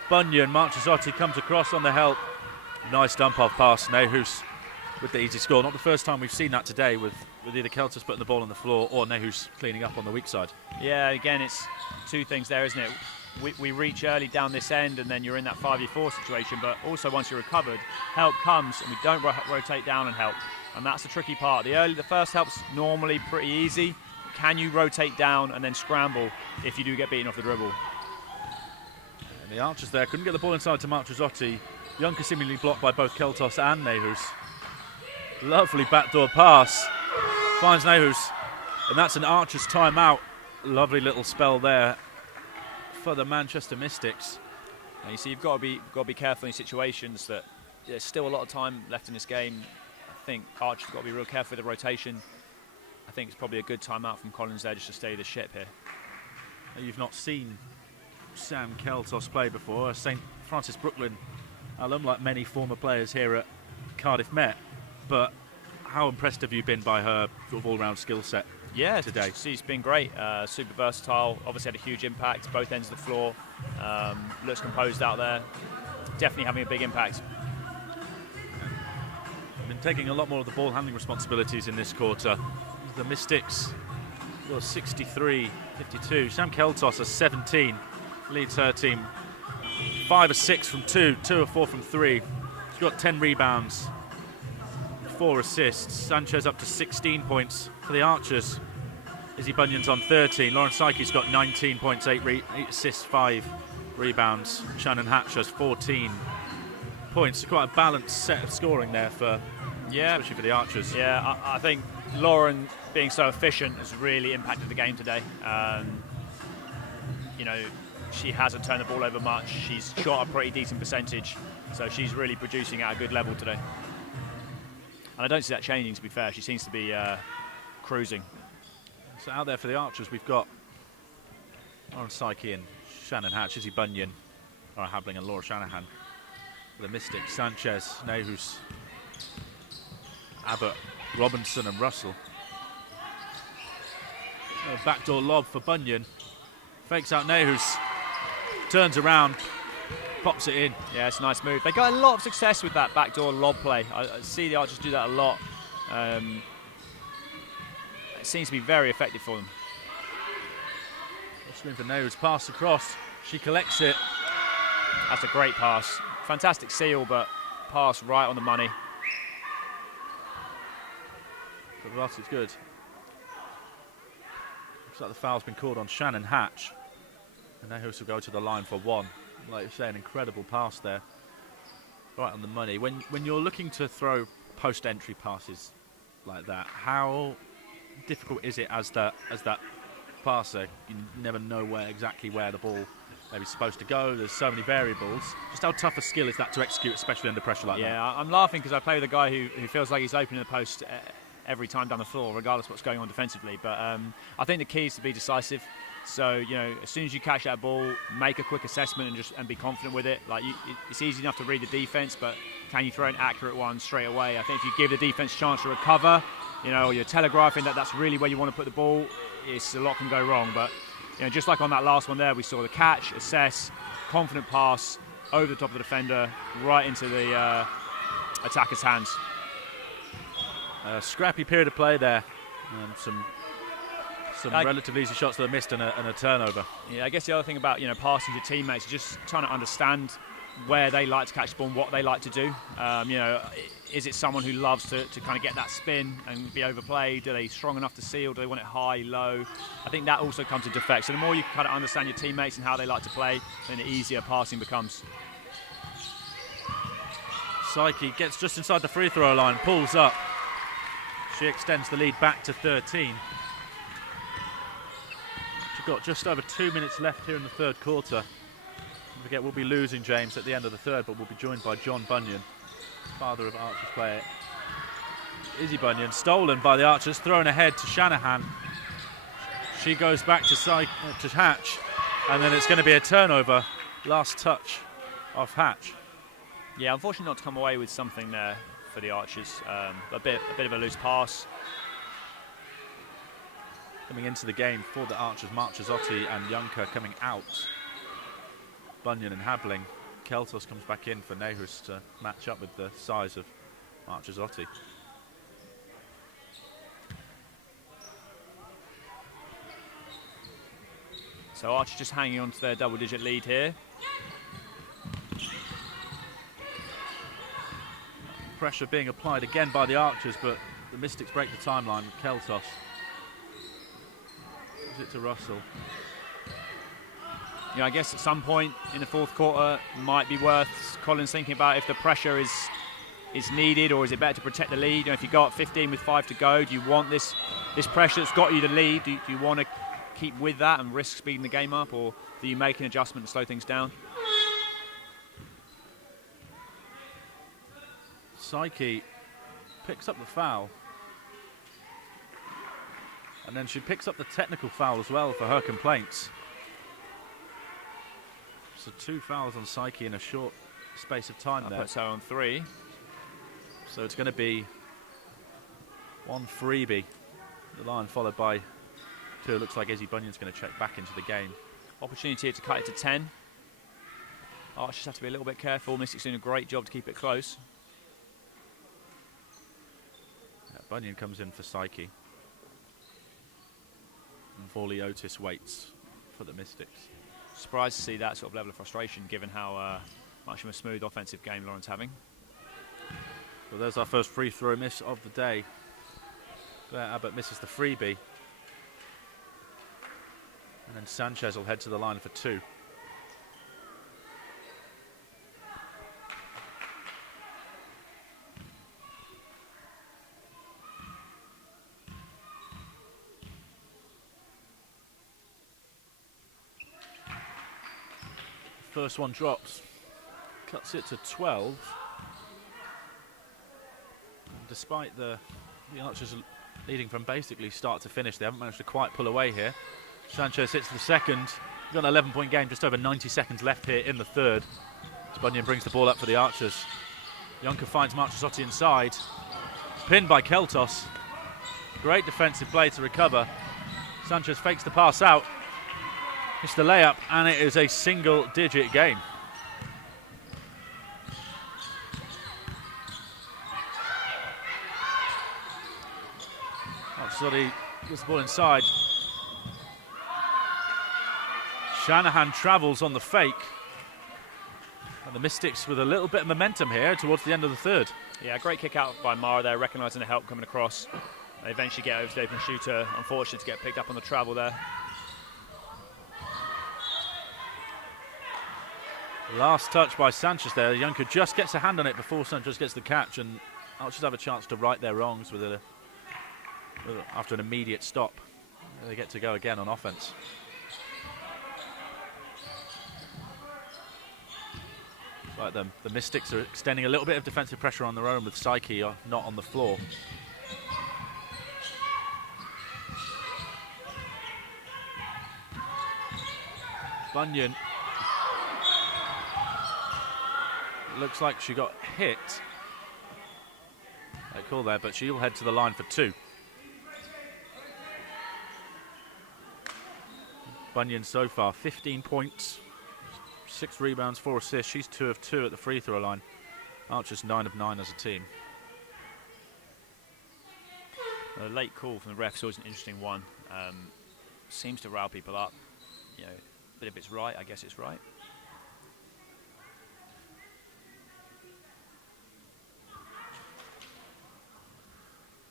Bunyan. Marchezzotti comes across on the help. Nice dump-off pass. Nehus with the easy score. Not the first time we've seen that today with either Keltos putting the ball on the floor or Nehus cleaning up on the weak side. Yeah, again, it's two things there, isn't it? We reach early down this end and then you're in that 5v4 situation, but also once you're recovered, help comes and we don't rotate down and help. And that's the tricky part. The first help's normally pretty easy. Can you rotate down and then scramble if you do get beaten off the dribble? And the Archers there couldn't get the ball inside to Marchezzotti. Juncker seemingly blocked by both Keltos and Nehus. Lovely backdoor pass. Finds Nehus. And that's an Archers timeout. Lovely little spell there for the Manchester Mystics. And you see, you've got to be careful in situations that there's still a lot of time left in this game. I think Archer's got to be real careful with the rotation. I think it's probably a good timeout from Collins there just to steady the ship here. you've not seen Sam Keltos play before, a St Francis Brooklyn alum, like many former players here at Cardiff Met. But how impressed have you been by her sort of all-round skill set today? She's been great, super versatile, obviously had a huge impact, both ends of the floor, looks composed out there, definitely having a big impact. Been taking a lot more of the ball handling responsibilities in this quarter. The Mystics, well, 63-52. Sam Keltos has 17, leads her team 5 of 6 from 2, 2 of 4 from 3. She's got 10 rebounds, 4 assists. Sanchez up to 16 points for the Archers. Izzy Bunyan's on 13. Lauren Psyche's got 19 points, 8 assists, 5 rebounds. Shannon Hatch has 14 points. Quite a balanced set of scoring there for, especially for the Archers. Yeah, I think Lauren being so efficient has really impacted the game today. You know, she hasn't turned the ball over much. She's shot a pretty decent percentage, so she's really producing at a good level today. And I don't see that changing, to be fair. She seems to be cruising. So out there for the Archers, we've got Lauren Psyche and Shannon Hatch, Izzy Bunyan, Laura Habling and Laura Shanahan. For the Mystics, Sanchez, Nehus, Abbott, Robinson and Russell. A backdoor lob for Bunyan. Fakes out Nehus, turns around, pops it in. Yeah, it's a nice move. They got a lot of success with that backdoor lob play. I see the Archers do that a lot. It seems to be very effective for them. Whistling for Nehus, pass across. She collects it. That's a great pass. Fantastic seal, but pass right on the money. For the it's good. Looks like the foul's been called on Shannon Hatch. And Nehus will go to the line for 1. Like you say, an incredible pass there. Right on the money. When you're looking to throw post-entry passes like that, how difficult is it as that passer? You never know exactly where the ball maybe supposed to go. There's so many variables. Just how tough a skill is that to execute, especially under pressure like that? Yeah, I'm laughing because I play with a guy who feels like he's opening the post every time down the floor, regardless of what's going on defensively. But I think the key is to be decisive. So, you know, as soon as you catch that ball, make a quick assessment and be confident with it. Like, it's easy enough to read the defense, but can you throw an accurate one straight away? I think if you give the defense a chance to recover, you know, or you're telegraphing that's really where you want to put the ball, a lot can go wrong. But, you know, just like on that last one there, we saw the catch, assess, confident pass over the top of the defender, right into the attacker's hands. A scrappy period of play there. Some relatively easy shots that are missed and a turnover. Yeah, I guess the other thing about, you know, passing to teammates is just trying to understand where they like to catch the ball and what they like to do. You know, is it someone who loves to kind of get that spin and be overplayed? Are they strong enough to seal? Do they want it high, low? I think that also comes into effect. So the more you kind of understand your teammates and how they like to play, then the easier passing becomes. Psyche gets just inside the free throw line, pulls up. She extends the lead back to 13. She's got just over 2 minutes left here in the third quarter. Don't forget, we'll be losing James at the end of the third, but we'll be joined by John Bunyan, father of Archers player Izzy Bunyan. Stolen by the Archers, thrown ahead to Shanahan. She goes back to Hatch, and then it's going to be a turnover. Last touch of Hatch. Yeah, unfortunately not to come away with something there for the Archers. A bit of a loose pass. Coming into the game for the Archers, Marchesotti and Juncker coming out. Bunyan and Habling. Keltos comes back in for Nehus to match up with the size of Marchesotti. So Archers just hanging on to their double-digit lead here. Pressure being applied again by the Archers, but the Mystics break the timeline with Keltos. Gives it to Russell. Yeah, I guess at some point in the fourth quarter might be worth Collins thinking about if the pressure is needed, or is it better to protect the lead? You know, if you go up 15 with 5 to go, do you want this pressure that's got you the lead? Do you want to keep with that and risk speeding the game up, or do you make an adjustment and slow things down? Psyche picks up the foul, and then she picks up the technical foul as well for her complaints. So 2 fouls on Psyche in a short space of time there. Puts her on 3. So it's going to be 1 freebie. The line followed by 2. It looks like Izzy Bunyan's going to check back into the game. Opportunity to cut it to 10. Archers have to be a little bit careful. Mystics doing a great job to keep it close. Bunyan comes in for Psyche. And Vorley Otis waits for the Mystics. Surprised to see that sort of level of frustration given how much of a smooth offensive game Lauren's having. Well, there's our first free throw miss of the day. Claire Abbott misses the freebie. And then Sanchez will head to the line for 2. First one drops, cuts it to 12. And despite the Archers leading from basically start to finish, they haven't managed to quite pull away here. Sanchez hits the second. We've got an 11-point game, just over 90 seconds left here in the third. Bunyan brings the ball up for the Archers. Yonka finds Marchesotti inside. Pinned by Keltos. Great defensive play to recover. Sanchez fakes the pass out. It's the layup, and it is a single-digit game. Marchesotti gets the ball inside. Shanahan travels on the fake. And the Mystics with a little bit of momentum here towards the end of the third. Yeah, great kick out by Mara there, recognising the help coming across. They eventually get over to the open shooter. Unfortunate to get picked up on the travel there. Last touch by Sanchez there. Yonka just gets a hand on it before Sanchez gets the catch, and Archers have a chance to right their wrongs after an immediate stop. They get to go again on offense. It's like the Mystics are extending a little bit of defensive pressure on their own with Psyche not on the floor. Bunyan. Looks like she got hit. They call there, but she'll head to the line for 2. Bunyan so far, 15 points, 6 rebounds, 4 assists. She's 2 of 2 at the free throw line. Archers 9 of 9 as a team. A late call from the refs, always an interesting one. Seems to rile people up. You know, but if it's right, I guess it's right.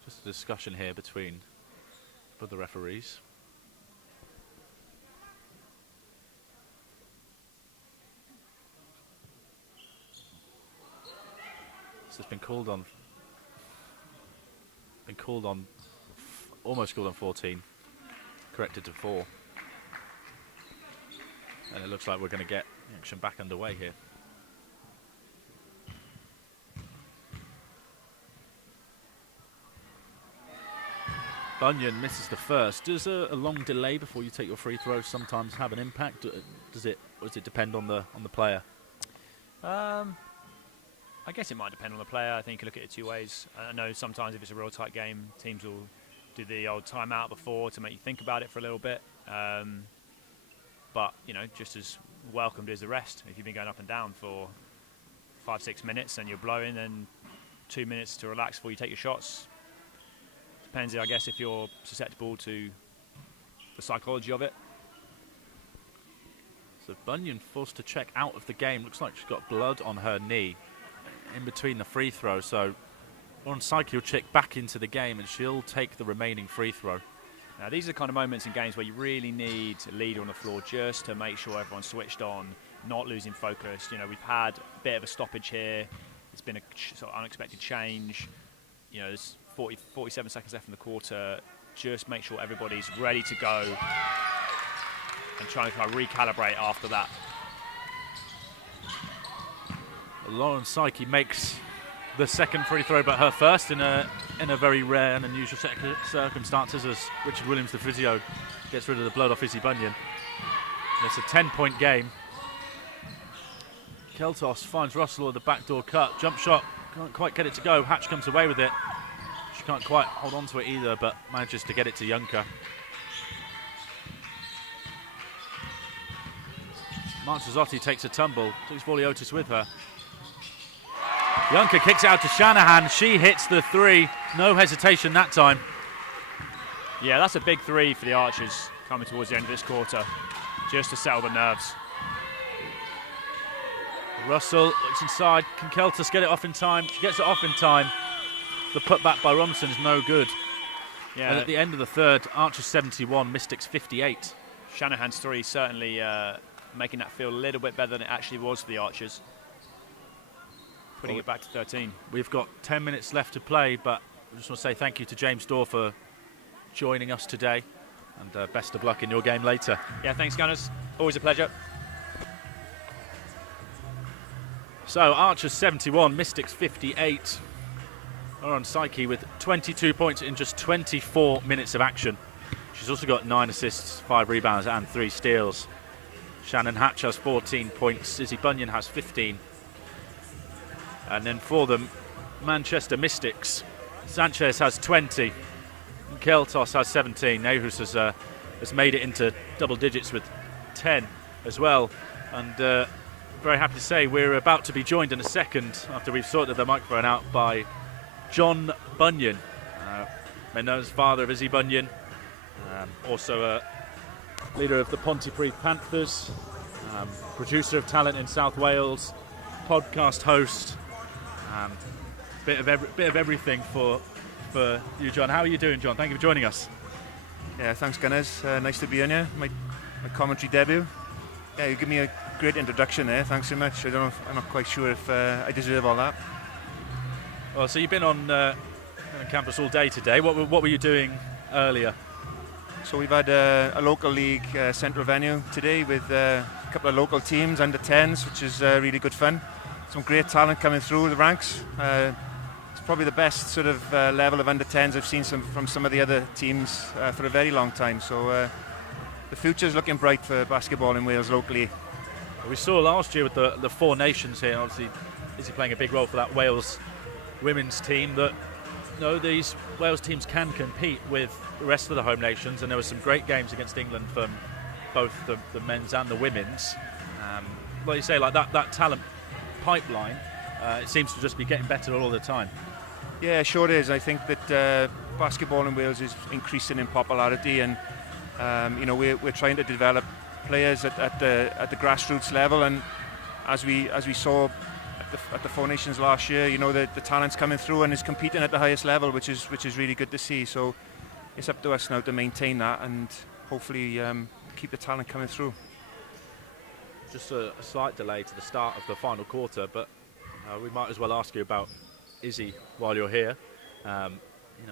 Just a discussion here between the referees. So it's been called on. Almost called on 14. Corrected to 4. And it looks like we're going to get action back underway here. Bunyan misses the first. Does a long delay before you take your free throws sometimes have an impact? Does it depend on the player? I guess it might depend on the player. I think you can look at it 2 ways. I know sometimes if it's a real tight game, teams will do the old timeout before to make you think about it for a little bit. But you know, just as welcomed as the rest. If you've been going up and down for 5-6 minutes and you're blowing, then 2 minutes to relax before you take your shots. Depends, I guess, if you're susceptible to the psychology of it. So Bunyan forced to check out of the game. Looks like she's got blood on her knee in between the free throw. So Lauren Psyche will check back into the game and she'll take the remaining free throw. Now, these are the kind of moments in games where you really need a leader on the floor just to make sure everyone's switched on, not losing focus. You know, we've had a bit of a stoppage here. It's been a sort of unexpected change. You know, there's 47 seconds left in the quarter. Just make sure everybody's ready to go and try and kind of recalibrate after that. Lauren Psyche makes the second free throw, but her first in a very rare and unusual circumstances, as Richard Williams, the physio, gets rid of the blood off Izzy Bunyan. And it's a 10-point game. Keltos finds Russell with the backdoor cut. Jump shot, can't quite get it to go. Hatch comes away with it. She can't quite hold on to it either, but manages to get it to Junker. Manchazotti takes a tumble, takes Voliotis with her. Junker kicks out to Shanahan. She hits the 3. No hesitation that time. Yeah, that's a big 3 for the Archers coming towards the end of this quarter, just to settle the nerves. Russell looks inside. Can Keltos get it off in time? She gets it off in time. The putback by Robinson is no good. Yeah. And at the end of the third, Archers 71, Mystics 58. Shanahan's 3 certainly making that feel a little bit better than it actually was for the Archers. Putting it back to 13. We've got 10 minutes left to play, but I just want to say thank you to James Dorr for joining us today, and best of luck in your game later. Yeah, thanks, Gunners. Always a pleasure. So Archers 71, Mystics 58 are on Psyche with 22 points in just 24 minutes of action. She's also got 9 assists, 5 rebounds and 3 steals. Shannon Hatch has 14 points, Izzy Bunyan has 15. And then for them, Manchester Mystics, Sanchez has 20, Keltos has 17. Nehus has made it into double digits with 10 as well. And very happy to say we're about to be joined in a second, after we've sorted the microphone out, by John Bunyan, known as father of Izzy Bunyan, also a leader of the Pontypridd Panthers, producer of talent in South Wales, podcast host, bit of everything for you, John. How are you doing, John? Thank you for joining us. Yeah, thanks, Gunners. Nice to be on here. My commentary debut. Yeah, you give me a great introduction there. Thanks so much. I'm not quite sure if I deserve all that. Well, so you've been on campus all day today. What were you doing earlier? So we've had a local league central venue today with a couple of local teams, under 10s, which is really good fun. Some great talent coming through the ranks. It's probably the best sort of level of under 10s I've seen from some of the other teams for a very long time. So the future's looking bright for basketball in Wales locally. We saw last year with the 4 nations here, obviously Izzy playing a big role for that Wales women's team, that these Wales teams can compete with the rest of the home nations, and there were some great games against England from both the men's and the women's. Like you say, like that talent pipeline, it seems to just be getting better all the time. Yeah, sure is. I think that basketball in Wales is increasing in popularity, and we're trying to develop players at the grassroots level, and as we saw at the 4 Nations last year, the talent's coming through and is competing at the highest level, which is really good to see. So it's up to us now to maintain that and hopefully keep the talent coming through. Just a slight delay to the start of the final quarter, but we might as well ask you about Izzy while you're here.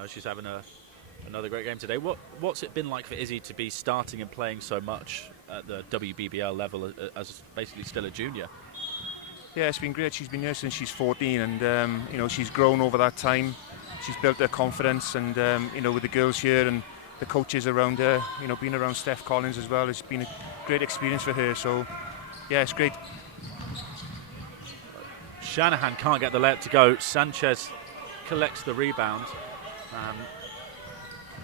She's having another great game today. What's it been like for Izzy to be starting and playing so much at the WBBL level as basically still a junior? Yeah, it's been great. She's been here since she's 14, and she's grown over that time. She's built her confidence, and with the girls here and the coaches around her, being around Steph Collins as well, it's been a great experience for her. So yeah, it's great. Shanahan can't get the layup to go. Sanchez collects the rebound.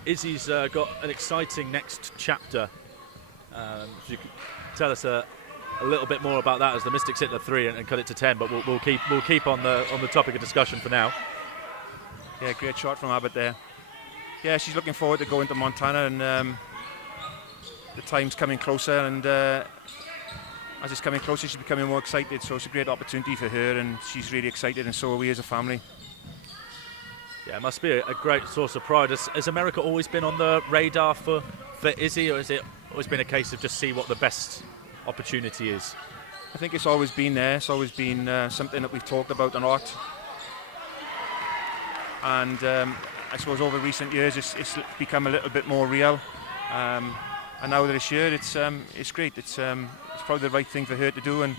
Izzy's got an exciting next chapter. If you could tell us a little bit more about that as the Mystics hit the 3 and cut it to 10, but we'll keep on the topic of discussion for now. Yeah, great shot from Abbott there. Yeah, she's looking forward to going to Montana, and the time's coming closer, and as it's coming closer, she's becoming more excited. So it's a great opportunity for her, and she's really excited, and so are we as a family. Yeah, it must be a great source of pride. Has America always been on the radar for Izzy, or has it always been a case of just see what the best opportunity is? I think it's always been there. It's always been something that we've talked about a lot, and I suppose over recent years it's become a little bit more real, and now that it's here, it's great. It's probably the right thing for her to do, and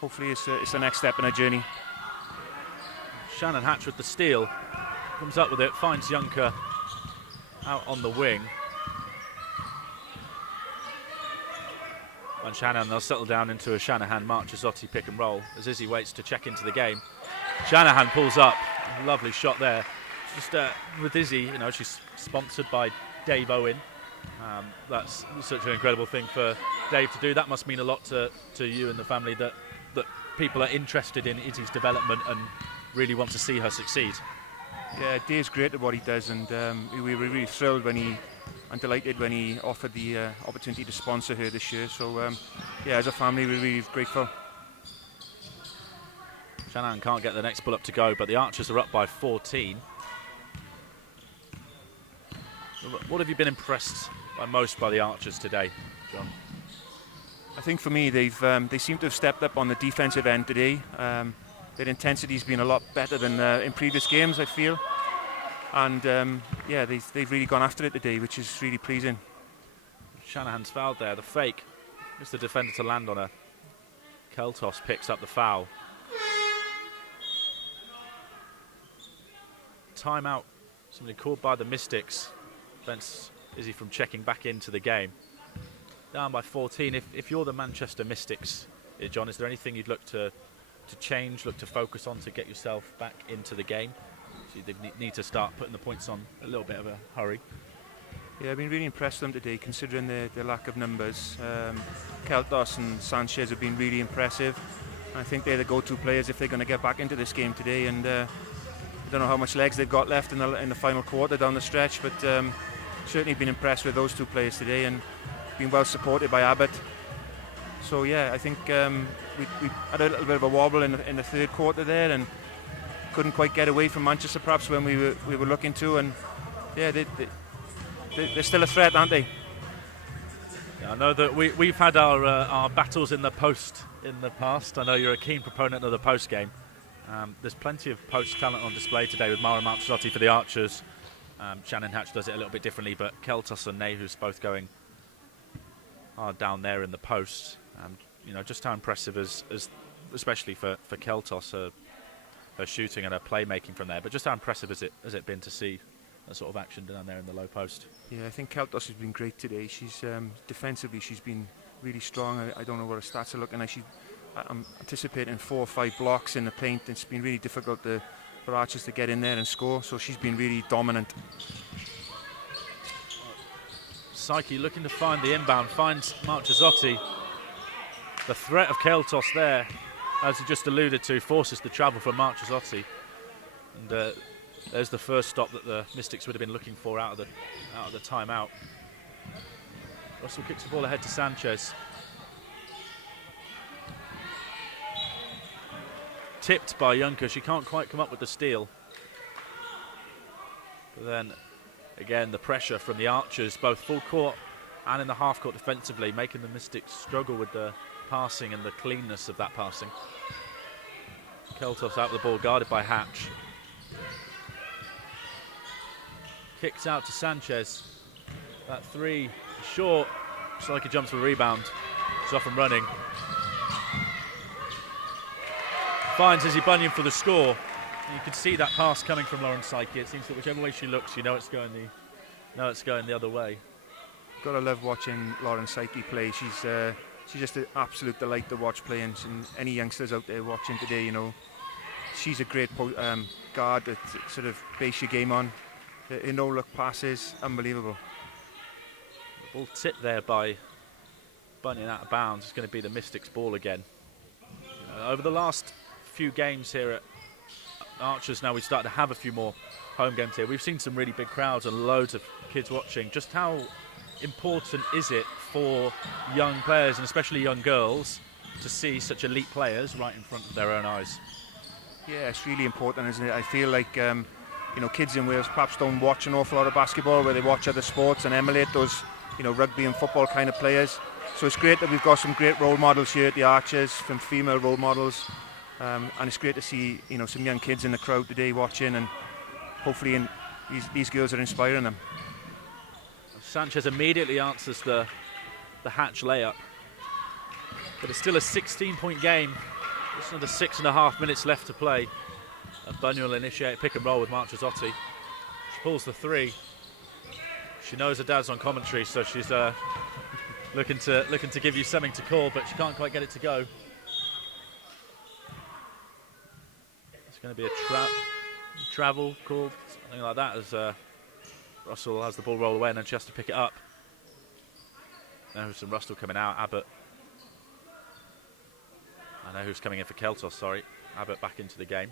hopefully it's the next step in her journey. Shannon Hatch with the steal, comes up with it, finds Junker out on the wing. on Shanahan. They'll settle down into a Shanahan-Marchesotti pick and roll as Izzy waits to check into the game. Shanahan pulls up. Lovely shot there. Just with Izzy, you know, she's sponsored by Dave Owen. That's such an incredible thing for Dave to do. That must mean a lot to you and the family, that people are interested in Izzy's development and really want to see her succeed. Yeah, Dave's great at what he does, and we were really thrilled and delighted when he offered the opportunity to sponsor her this year. So, yeah, as a family, we're really grateful. Shanahan can't get the next ball up to go, but the Archers are up by 14. What have you been impressed by most by the Archers today, John? I think for me, they seem to have stepped up on the defensive end today. Their intensity's been a lot better than in previous games, I feel. And yeah, they've really gone after it today, which is really pleasing. Shanahan's fouled there, the fake. Just the defender to land on her. Keltos picks up the foul. Timeout, somebody called by the Mystics. Prevents Izzy from checking back into the game. Down by 14. If you're the Manchester Mystics, John, is there anything you'd look to change, look to focus on to get yourself back into the game? So they need to start putting the points on a little bit of a hurry. Yeah, I've been really impressed with them today, considering their lack of numbers. Keltos and Sanchez have been really impressive. I think they're the go-to players if they're going to get back into this game today. And I don't know how much legs they've got left in the final quarter down the stretch, but certainly been impressed with those two players today and been well supported by Abbott. So yeah, I think we had a little bit of a wobble in the third quarter there and couldn't quite get away from Manchester perhaps when we were looking to, and yeah, they're still a threat, aren't they? Yeah, I know that we've had our battles in the post in the past. I know you're a keen proponent of the post game. There's plenty of post talent on display today with Mara Marchesotti for the Archers. Shannon Hatch does it a little bit differently, but Keltos and Nehus both going hard down there in the post. You know, just how impressive as especially for Keltos, her shooting and her playmaking from there. But just how impressive has it been to see that sort of action down there in the low post? Yeah, I think Keltos has been great today. She's defensively, she's been really strong. I don't know what her stats are looking like. I'm anticipating 4 or 5 blocks in the paint. It's been really difficult for Archers to get in there and score, so she's been really dominant. Psyche looking to find the inbound, finds Marchesotti. The threat of Keltos there, as you just alluded to, forces the travel from Marchesotti. And there's the first stop that the Mystics would have been looking for out of the timeout. Russell kicks the ball ahead to Sanchez. Tipped by Juncker, she can't quite come up with the steal. But then, again, the pressure from the Archers, both full court and in the half court defensively, making the Mystics struggle with the passing and the cleanness of that passing. Keltos out with the ball, guarded by Hatch. Kicks out to Sanchez. That three, short. Psyche jumps for a rebound. She's off and running. Finds Izzy Bunyan for the score. And you can see that pass coming from Lauren Psyche. It seems that whichever way she looks, you know it's going the other way. Gotta love watching Lauren Psyche play. She's just an absolute delight to watch playing. And any youngsters out there watching today, you know, she's a great guard to sort of base your game on. Her no-look passes, unbelievable. The ball tipped there by Bunyan out of bounds. It's going to be the Mystics' ball again. Over the last few games here at Archers, now we've started to have a few more home games here. We've seen some really big crowds and loads of kids watching. Just how important is it for young players, and especially young girls, to see such elite players right in front of their own eyes? Yeah, it's really important, isn't it? I feel like you know, kids in Wales perhaps don't watch an awful lot of basketball, where they watch other sports and emulate those, you know, rugby and football kind of players. So it's great that we've got some great role models here at the Archers, some female role models, and it's great to see, you know, some young kids in the crowd today watching, and hopefully these girls are inspiring them. Sanchez immediately answers the Hatch layup, but it's still a 16-point game. Just another 6.5 minutes left to play. Bunyan will initiate pick and roll with Marchesotti. She pulls the three. She knows her dad's on commentary, so she's looking to give you something to call, but she can't quite get it to go. It's going to be a travel call, something like that, as Russell has the ball roll away and then she has to pick it up. Now some Russell coming out. Abbott. I know who's coming in for Keltos, sorry. Abbott back into the game.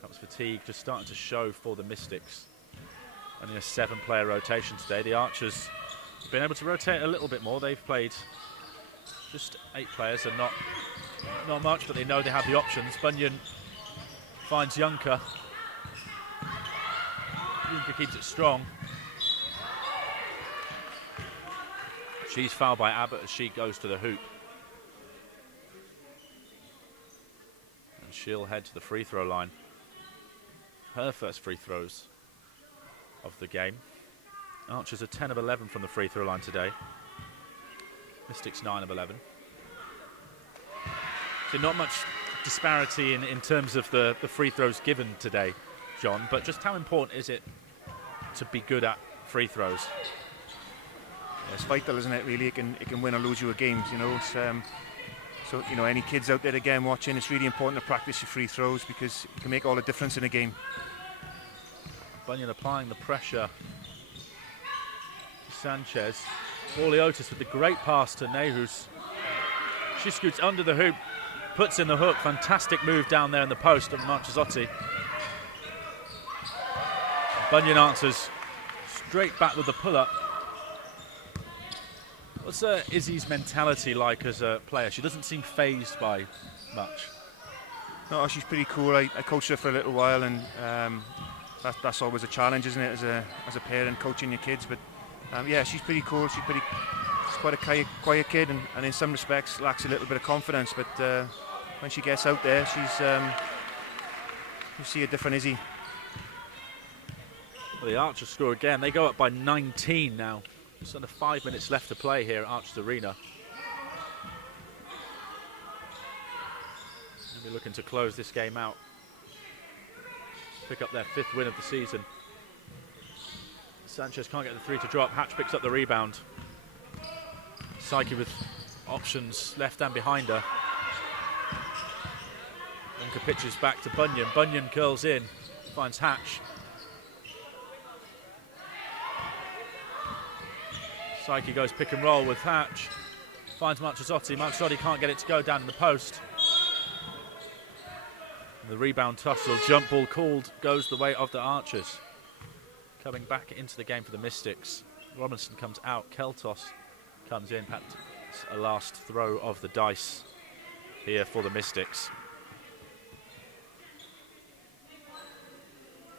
Comes fatigue just starting to show for the Mystics. Only a 7-player rotation today. The Archers have been able to rotate a little bit more. They've played just 8 players and not much, but they know they have the options. Bunyan finds Junker. Junker keeps it strong. She's fouled by Abbott as she goes to the hoop. And she'll head to the free throw line. Her first free throws of the game. Archers are 10 of 11 from the free throw line today. Mystics 9 of 11. So not much disparity in terms of the free throws given today, John, but just how important is it to be good at free throws? Yeah, it's vital, isn't it, really? It can win or lose you a game, you know. It's, so, you know, any kids out there again watching, it's really important to practice your free throws because it can make all the difference in a game. Bunyan applying the pressure to Sanchez. Orliotis with the great pass to Nehus. She scoots under the hoop, puts in the hook. Fantastic move down there in the post of Marchesotti. Bunyan answers straight back with the pull-up. What's Izzy's mentality like as a player? She doesn't seem phased by much. No, she's pretty cool. I coached her for a little while, and that's always a challenge, isn't it, as a parent coaching your kids? But yeah, she's pretty cool. She's quite a quiet kid, and in some respects lacks a little bit of confidence. But when she gets out there, you see a different Izzy. Well, the Archers score again. They go up by 19 now. Just under 5 minutes left to play here at Archers Arena. They'll be looking to close this game out. Pick up their 5th win of the season. Sanchez can't get the 3 to drop. Hatch picks up the rebound. Psyche with options left and behind her. Junker pitches back to Bunyan. Bunyan curls in, finds Hatch. Psyche goes pick and roll with Hatch. Finds Marchesotti. Marchesotti can't get it to go down in the post. And the rebound tussle, jump ball called, goes the way of the Archers. Coming back into the game for the Mystics. Robinson comes out. Keltos comes in. Perhaps a last throw of the dice here for the Mystics.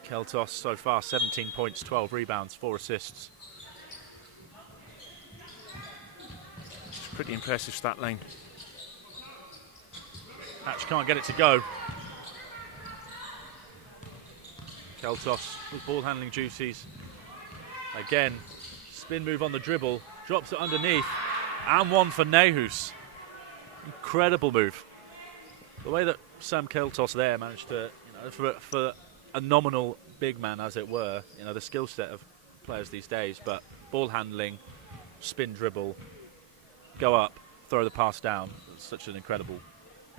Keltos so far 17 points, 12 rebounds, 4 assists. Pretty impressive stat line. Hatch can't get it to go. Keltos with ball handling duties. Again, spin move on the dribble, drops it underneath, and one for Nehus. Incredible move. The way that Sam Keltos there managed to, for a nominal big man, as it were, the skill set of players these days, but ball handling, spin dribble, go up, throw the pass down. It's such an incredible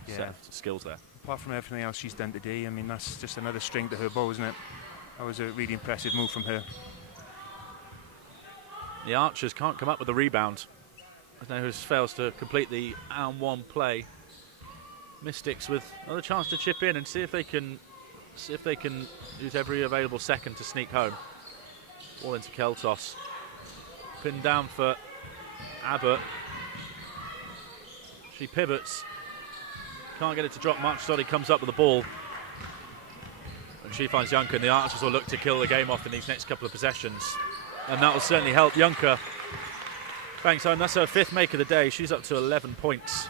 set of skills there. Apart from everything else she's done today, I mean, that's just another string to her bow, isn't it? That was a really impressive move from her. The Archers can't come up with a rebound. Nehus fails to complete the and one play. Mystics with another chance to chip in and see if they can use every available second to sneak home. Ball into Keltos. Pinned down for Abbott. She pivots. Can't get it to drop. Marchesotti comes up with the ball. And she finds Junker, and the Archers will look to kill the game off in these next couple of possessions. And that will certainly help Junker. Banks home. That's her 5th make of the day. She's up to 11 points.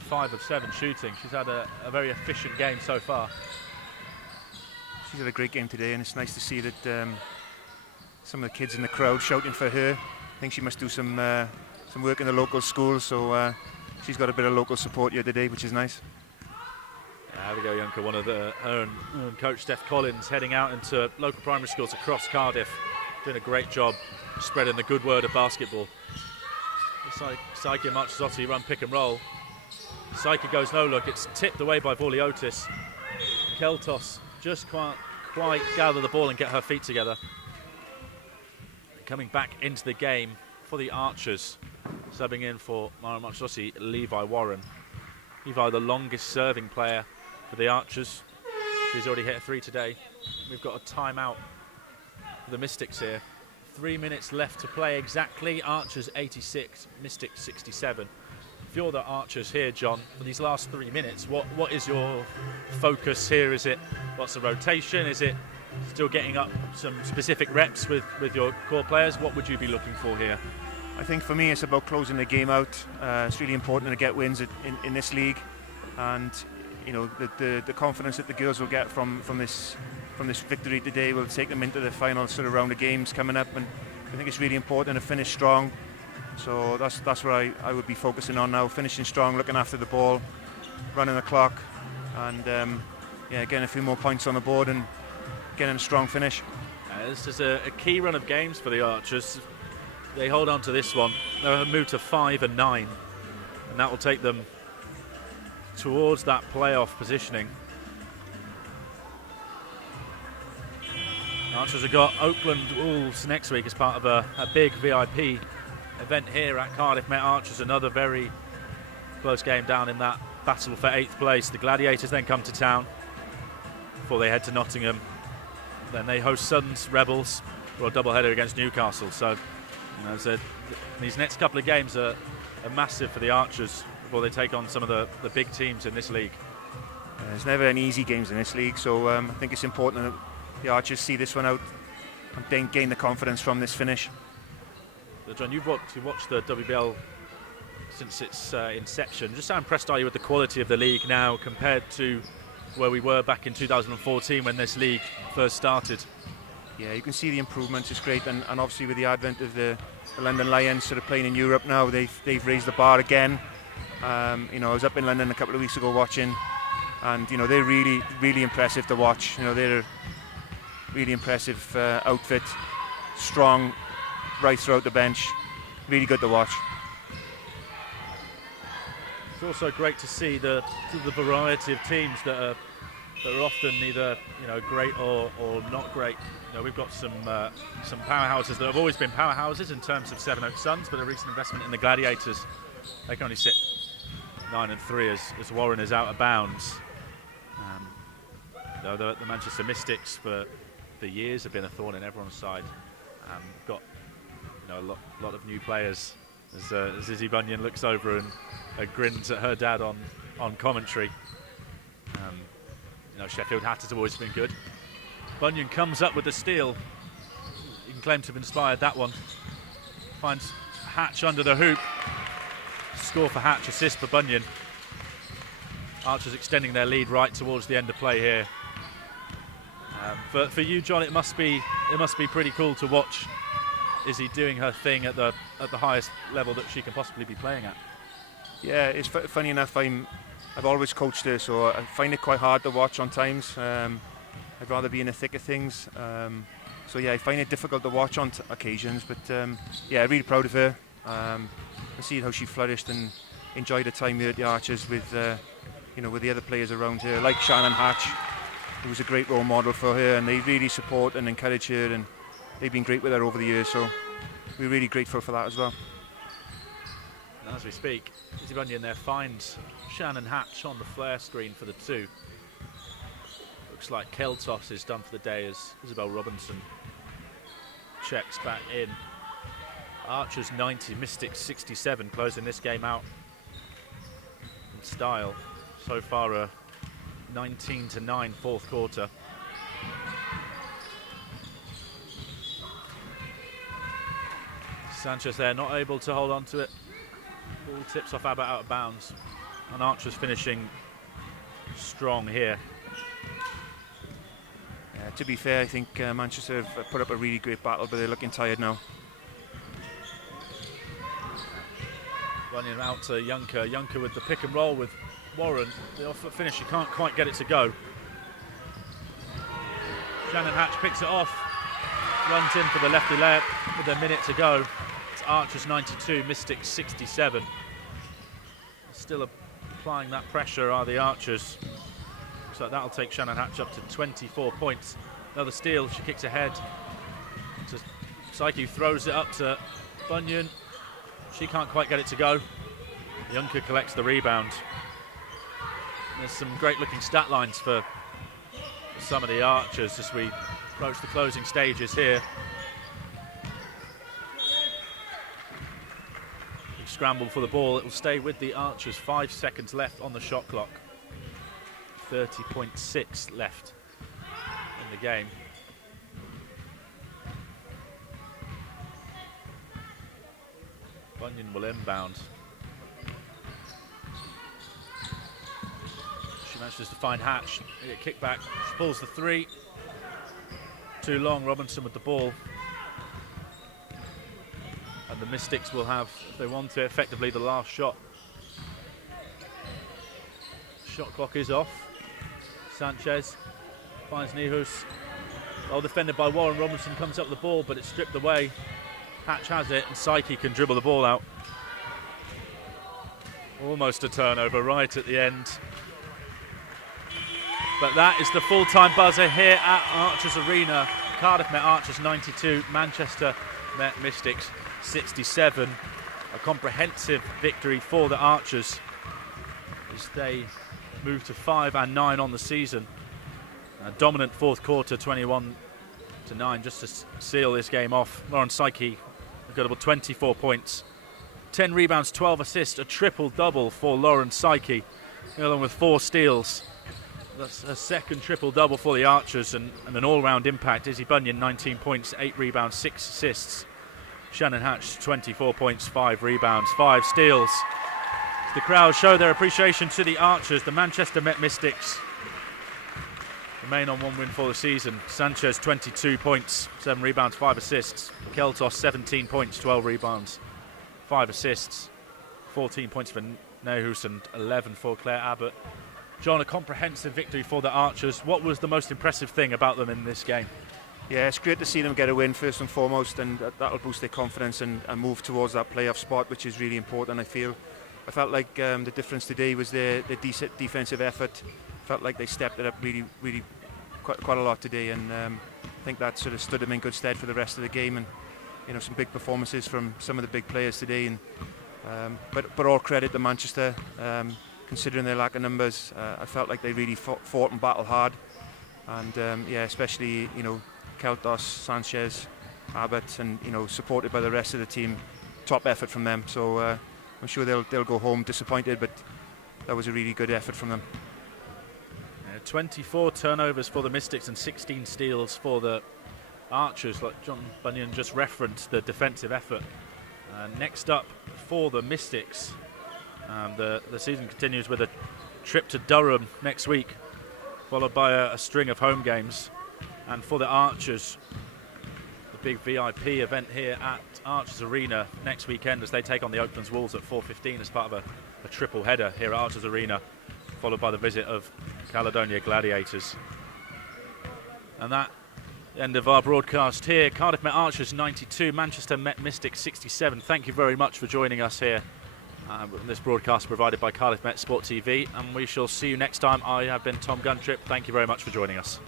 5 of 7 shooting. She's had a very efficient game so far. She's had a great game today, and it's nice to see that some of the kids in the crowd shouting for her. I think she must do some work in the local school, so she's got a bit of local support here today, which is nice. Yeah, Abigail Junker, one of her own coach, Steph Collins, heading out into local primary schools across Cardiff doing a great job spreading the good word of basketball. Saiki and Marchesotti run pick and roll. Saiki goes no look. It's tipped away by Vorliotis. Keltos just can't quite gather the ball and get her feet together. Coming back into the game for the Archers, subbing in for Mara Marchesotti, Levi Warren. Levi, the longest serving player for the Archers. She's already hit a 3 today. We've got a timeout for the Mystics here. 3 minutes left to play exactly. Archers 86, Mystics 67. If you're the Archers here, John, for these last 3 minutes, what is your focus here? Is it lots of rotation? Is it still getting up some specific reps with your core players? What would you be looking for here? I think for me it's about closing the game out. It's really important to get wins in this league, and you know the confidence that the girls will get from this victory today will take them into the final sort of round of games coming up, and I think it's really important to finish strong. So that's where I would be focusing on now, finishing strong, looking after the ball, running the clock, and getting a few more points on the board and getting a strong finish. This is a key run of games for the Archers. They hold on to this one. They'll move to 5 and 9, and that will take them towards that playoff positioning. Archers have got Oakland Wolves next week as part of a big VIP event here at Cardiff. Met Archers, another very close game down in that battle for 8th place. The Gladiators then come to town before they head to Nottingham. Then they host Suns Rebels for a doubleheader against Newcastle. So, you know, these next couple of games are massive for the Archers before they take on some of the big teams in this league. There's never any easy games in this league, so I think it's important that the Archers see this one out and then gain the confidence from this finish. So John, you've watched the WBL since its inception. Just how impressed are you with the quality of the league now compared to where we were back in 2014 when this league first started? Yeah, you can see the improvements. It's great, and obviously with the advent of the London Lions sort of playing in Europe now, they've raised the bar again. You know, I was up in London a couple of weeks ago watching, and you know they're really impressive to watch. You know, they're a really impressive outfit, strong right throughout the bench, really good to watch. It's also great to see the variety of teams that are often either great or not great. You know, we've got some powerhouses that have always been powerhouses in terms of Seven Oaks Suns, but a recent investment in the Gladiators, they can only sit 9 and 3 as Warren is out of bounds. The Manchester Mystics for years have been a thorn in everyone's side. Got a lot of new players as Izzy Bunyan looks over and grins at her dad on commentary. Sheffield Hatters have always been good. Bunyan comes up with the steal. He can claim to have inspired that one. Finds Hatch under the hoop. Score for Hatch, assist for Bunyan. Archers extending their lead right towards the end of play here. For you, John, it must be pretty cool to watch Izzy doing her thing at the highest level that she can possibly be playing at. Yeah, it's funny enough. I've always coached her, so I find it quite hard to watch on times. I'd rather be in the thick of things. So yeah, I find it difficult to watch on occasions. But yeah, really proud of her. I see how she flourished and enjoyed her time here at the Archers with with the other players around her, like Shannon Hatch, who was a great role model for her, and they really support and encourage her, and they've been great with her over the years. So we're really grateful for that as well. And as we speak, Izzy Bunyan there finds Shannon Hatch on the flare screen for the 2. Looks like Keltos is done for the day as Isabel Robinson checks back in. Archers 90, Mystics 67, closing this game out in style. So far a 19-9 fourth quarter. Sanchez there, not able to hold on to it. Ball tips off Abbott out of bounds. And Archers finishing strong here. To be fair, I think Manchester have put up a really great battle, but they're looking tired now. Running out to Junker. Junker with the pick and roll with Warren. The off-foot finish, he can't quite get it to go. Shannon Hatch picks it off. runs in for the lefty layup with a minute to go. It's Archers 92, Mystics 67. Still applying that pressure are the Archers. So that'll take Shannon Hatch up to 24 points. Another steal, she kicks ahead. Psyche throws it up to Bunyan. She can't quite get it to go. Juncker collects the rebound. There's some great looking stat lines for some of the Archers as we approach the closing stages here. Big scramble for the ball. It will stay with the Archers. 5 seconds left on the shot clock. 30.6 left in the game. Bunyan will inbound. She manages to find Hatch. A kick back. She pulls the three. Too long. Robinson with the ball. And the Mystics will have, if they want to, effectively the last shot. Shot clock is off. Sanchez finds Nihus. Well defended by Warren. Robinson comes up with the ball, but it's stripped away. Hatch has it, and Psyche can dribble the ball out. Almost a turnover right at the end. But that is the full-time buzzer here at Archers Arena. Cardiff met Archers 92, Manchester met Mystics 67. A comprehensive victory for the Archers as they move to 5 and 9 on the season. A dominant fourth quarter, 21-9, just to seal this game off. Lauren Psyche, incredible 24 points, 10 rebounds, 12 assists, a triple-double for Lauren Psyche, along with 4 steals. That's a second triple-double for the Archers and an all-round impact. Izzy Bunyan, 19 points, 8 rebounds, 6 assists. Shannon Hatch, 24 points, 5 rebounds, 5 steals. The crowd show their appreciation to the Archers. The Manchester Met Mystics remain on 1 win for the season. Sanchez, 22 points, 7 rebounds, 5 assists. Keltos, 17 points, 12 rebounds, 5 assists. 14 points for Nehus and 11 for Claire Abbott. John, a comprehensive victory for the Archers. What was the most impressive thing about them in this game? Yeah, it's great to see them get a win first and foremost, and that'll boost their confidence and move towards that playoff spot, which is really important. I felt like the difference today was their decent defensive effort. Felt like they stepped it up really quite a lot today, and I think that sort of stood them in good stead for the rest of the game. And some big performances from some of the big players today. And but all credit to Manchester, considering their lack of numbers. I felt like they really fought and battled hard, and especially Keltos, Sanchez, Abbott, and supported by the rest of the team. Top effort from them. So I'm sure they'll go home disappointed, but that was a really good effort from them. 24 turnovers for the Mystics and 16 steals for the Archers. Like John Bunyan just referenced the defensive effort. Next up for the Mystics, the season continues with a trip to Durham next week, followed by a string of home games. And for the Archers, the big VIP event here at Archers Arena next weekend as they take on the Oaklands Wolves at 4:15 as part of a triple header here at Archers Arena, followed by the visit of Caledonia Gladiators. And that end of our broadcast here. Cardiff met Archers 92, Manchester met Mystics 67. Thank you very much for joining us here. This broadcast provided by Cardiff Met Sport TV, and we shall see you next time. I have been Tom Guntrip. Thank you very much for joining us.